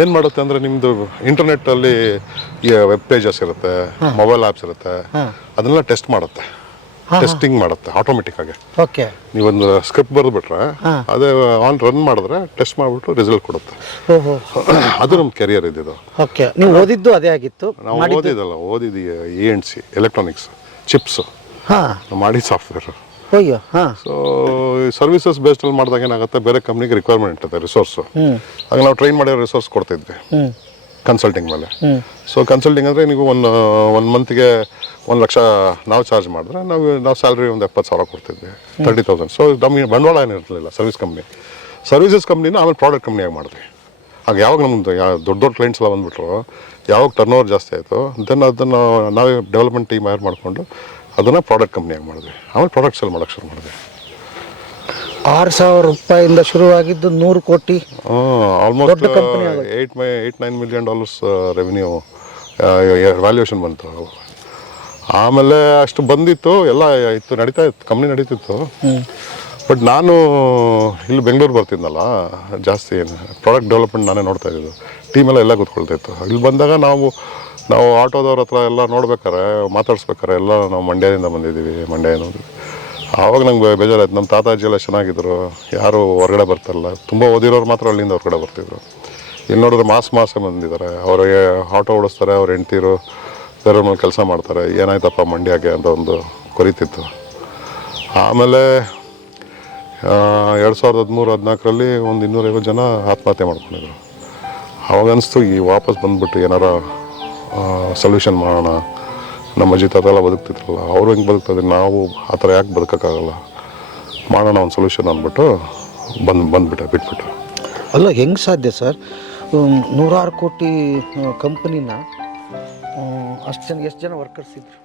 ಏನು ಮಾಡುತ್ತೆ ಅಂದರೆ ನಿಮ್ಮದು ಇಂಟರ್ನೆಟ್ಟಲ್ಲಿ ವೆಬ್ ಪೇಜಸ್ ಇರುತ್ತೆ, ಮೊಬೈಲ್ ಆ್ಯಪ್ಸ್ ಇರುತ್ತೆ, ಅದನ್ನೆಲ್ಲ ಟೆಸ್ಟ್ ಮಾಡುತ್ತೆ, ಟೆಸ್ಟಿಂಗ್ ಮಾಡುತ್ತೆ ಆಟೋಮೆಟಿಕ್ ಆಗಿ. ಓಕೆ, ನೀವೊಂದು ಸ್ಕ್ರಿಪ್ಟ್ ಬರೆದ್ಬಿಟ್ರೆ ಅದೇ ರನ್ ಮಾಡಿದ್ರೆ ಟೆಸ್ಟ್ ಮಾಡಿಬಿಟ್ಟು ರಿಸಲ್ಟ್ ಕೊಡುತ್ತೆ. ಅದು ನಮ್ಮ ಕೆರಿಯರ್ ಇದ್ದಿದ್ದು. ಓಕೆ, ನೀವು ಓದಿದ್ದು ಅದೇ ಆಗಿತ್ತು? ನಾವು ಓದಿದ್ದು ENC ಎಲೆಕ್ಟ್ರಾನಿಕ್ಸ್ ಚಿಪ್ಸ್, ಮಾಡಿದ ಸಾಫ್ಟ್ವೇರ್. ಅಯ್ಯೋ, ಹಾಂ. ಸೊ ಸರ್ವಿಸಸ್ ಬೇಸ್ಡಲ್ಲಿ ಮಾಡಿದಾಗ ಏನಾಗುತ್ತೆ, ಬೇರೆ ಕಂಪ್ನಿಗೆ ರಿಕ್ವೈರ್ಮೆಂಟ್ ಇದೆ ರಿಸೋರ್ಸು. ಆಗ ನಾವು ಟ್ರೈನ್ ಮಾಡಿರೋ ರಿಸೋರ್ಸ್ ಕೊಡ್ತಿದ್ವಿ ಕನ್ಸಲ್ಟಿಂಗ್ ಮೇಲೆ. ಸೊ ಕನ್ಸಲ್ಟಿಂಗ್ ಅಂದರೆ ನೀವು ಒಂದು ಮಂತ್ಗೆ 1 ಲಕ್ಷ ನಾವು ಚಾರ್ಜ್ ಮಾಡಿದ್ರೆ ನಾವು ಸ್ಯಾಲ್ರಿ ಒಂದು 70,000 ಕೊಡ್ತಿದ್ವಿ, 30,000. ಸೊ ನಮಗೆ ಬಂಡವಾಳ ಏನಿರಲಿಲ್ಲ. ಸರ್ವಿಸಸ್ ಕಂಪ್ನಿನ ಆಮೇಲೆ ಪ್ರಾಡಕ್ಟ್ ಕಂಪ್ನಿಯಾಗಿ ಮಾಡಿದ್ವಿ. ಆಗ ಯಾವಾಗ ನಮ್ಮದು ದೊಡ್ಡ ಕ್ಲೈಂಟ್ಸ್ ಎಲ್ಲ ಬಂದುಬಿಟ್ರು, ಯಾವಾಗ ಟರ್ನ್ ಓವರ್ ಜಾಸ್ತಿ ಆಯಿತು, ದೆನ್ ಅದನ್ನು ನಾವೇ ಡೆವಲಪ್ಮೆಂಟ್ ಟೀಮ್ ಹೈರ್ ಮಾಡಿಕೊಂಡು ಅದನ್ನು ಪ್ರಾಡಕ್ಟ್ ಕಂಪ್ನಿಯಾಗಿ ಮಾಡಿದ್ವಿ. ಆಮೇಲೆ ಪ್ರಾಡಕ್ಟ್ ಸೇಲ್ ಮಾಡೋಕ್ಕೆ ಶುರು ಮಾಡಿದ್ವಿ. ₹6,000 ಶುರುವಾಗಿದ್ದು 100 ಕೋಟಿ. ಆಲ್ಮೋಸ್ಟ್ $8-9 million ರೆವಿನ್ಯೂ ವ್ಯಾಲ್ಯೂಯೇಷನ್ ಬಂತು. ಆಮೇಲೆ ಅಷ್ಟು ಬಂದಿತ್ತು, ಎಲ್ಲ ಇತ್ತು, ನಡೀತಾ ಇತ್ತು, ಕಂಪ್ನಿ ನಡೀತಿತ್ತು. ಬಟ್ ನಾನು ಇಲ್ಲಿ ಬೆಂಗಳೂರು ಬರ್ತಿದ್ನಲ್ಲ ಜಾಸ್ತಿ, ಪ್ರಾಡಕ್ಟ್ ಡೆವಲಪ್ಮೆಂಟ್ ನಾನೇ ನೋಡ್ತಾ ಇದ್ದಿದ್ದು. ಟೀಮೆಲ್ಲ ಎಲ್ಲ ಕೂತ್ಕೊಳ್ತಾಯಿತ್ತು. ಇಲ್ಲಿ ಬಂದಾಗ ನಾವು ಆಟೋದವ್ರ ಹತ್ರ ಎಲ್ಲ ನೋಡ್ಬೇಕಾರೆ, ಮಾತಾಡ್ಸ್ಬೇಕಾರೆ ಎಲ್ಲ ನಾವು ಮಂಡ್ಯದಿಂದ ಬಂದಿದ್ದೀವಿ, ಮಂಡ್ಯ ಏನೋದು. ಆವಾಗ ನಂಗೆ ಬೇಜಾರಾಯ್ತು. ನಮ್ಮ ತಾತಾಜಿ ಎಲ್ಲ ಚೆನ್ನಾಗಿದ್ರು, ಯಾರು ಹೊರಗಡೆ ಬರ್ತಾರಲ್ಲ, ತುಂಬ ಓದಿರೋರು ಮಾತ್ರ ಅಲ್ಲಿಂದ ಹೊರಗಡೆ ಬರ್ತಿದ್ರು. ಇಲ್ಲಿ ನೋಡಿದ್ರೆ ಮಾಸ ಬಂದಿದ್ದಾರೆ, ಅವ್ರಿಗೆ ಆಟೋ ಓಡಿಸ್ತಾರೆ, ಅವ್ರ ಹೆಂಡ್ತಿರು ಬೇರೆ ಮೇಲೆ ಕೆಲಸ ಮಾಡ್ತಾರೆ. ಏನಾಯ್ತಪ್ಪ ಮಂಡ್ಯಗೆ ಅಂತ ಒಂದು ಕೊರಿತಿತ್ತು. ಆಮೇಲೆ 2013-14ರಲ್ಲಿ ಒಂದು 250 ಜನ ಆತ್ಮಹತ್ಯೆ ಮಾಡ್ಕೊಂಡಿದ್ರು. ಅವಾಗ ಅನಿಸ್ತು, ಈ ವಾಪಸ್ ಬಂದುಬಿಟ್ಟು ಏನಾರ ಸೊಲ್ಯೂಷನ್ ಮಾಡೋಣ. ನಮ್ಮ ಅಜ್ಜಿ ತಾತ ಎಲ್ಲ ಬದುಕ್ತಿದ್ರಲ್ಲ, ಅವರು ಹೆಂಗೆ ಬದುಕ್ತಿದ್ರೆ ನಾವು ಆ ಥರ ಯಾಕೆ ಬದುಕೋಕ್ಕಾಗಲ್ಲ, ಮಾಡೋಣ ಒಂದು ಸೊಲ್ಯೂಷನ್ ಅಂದ್ಬಿಟ್ಟು ಬಿಟ್ಬಿಟ್ಟು. ಅಲ್ಲ, ಹೆಂಗೆ ಸಾಧ್ಯ ಸರ್? 106 ಕೋಟಿ ಕಂಪನಿನ ಎಷ್ಟು ಜನ ವರ್ಕರ್ಸ್ ಇದ್ರು?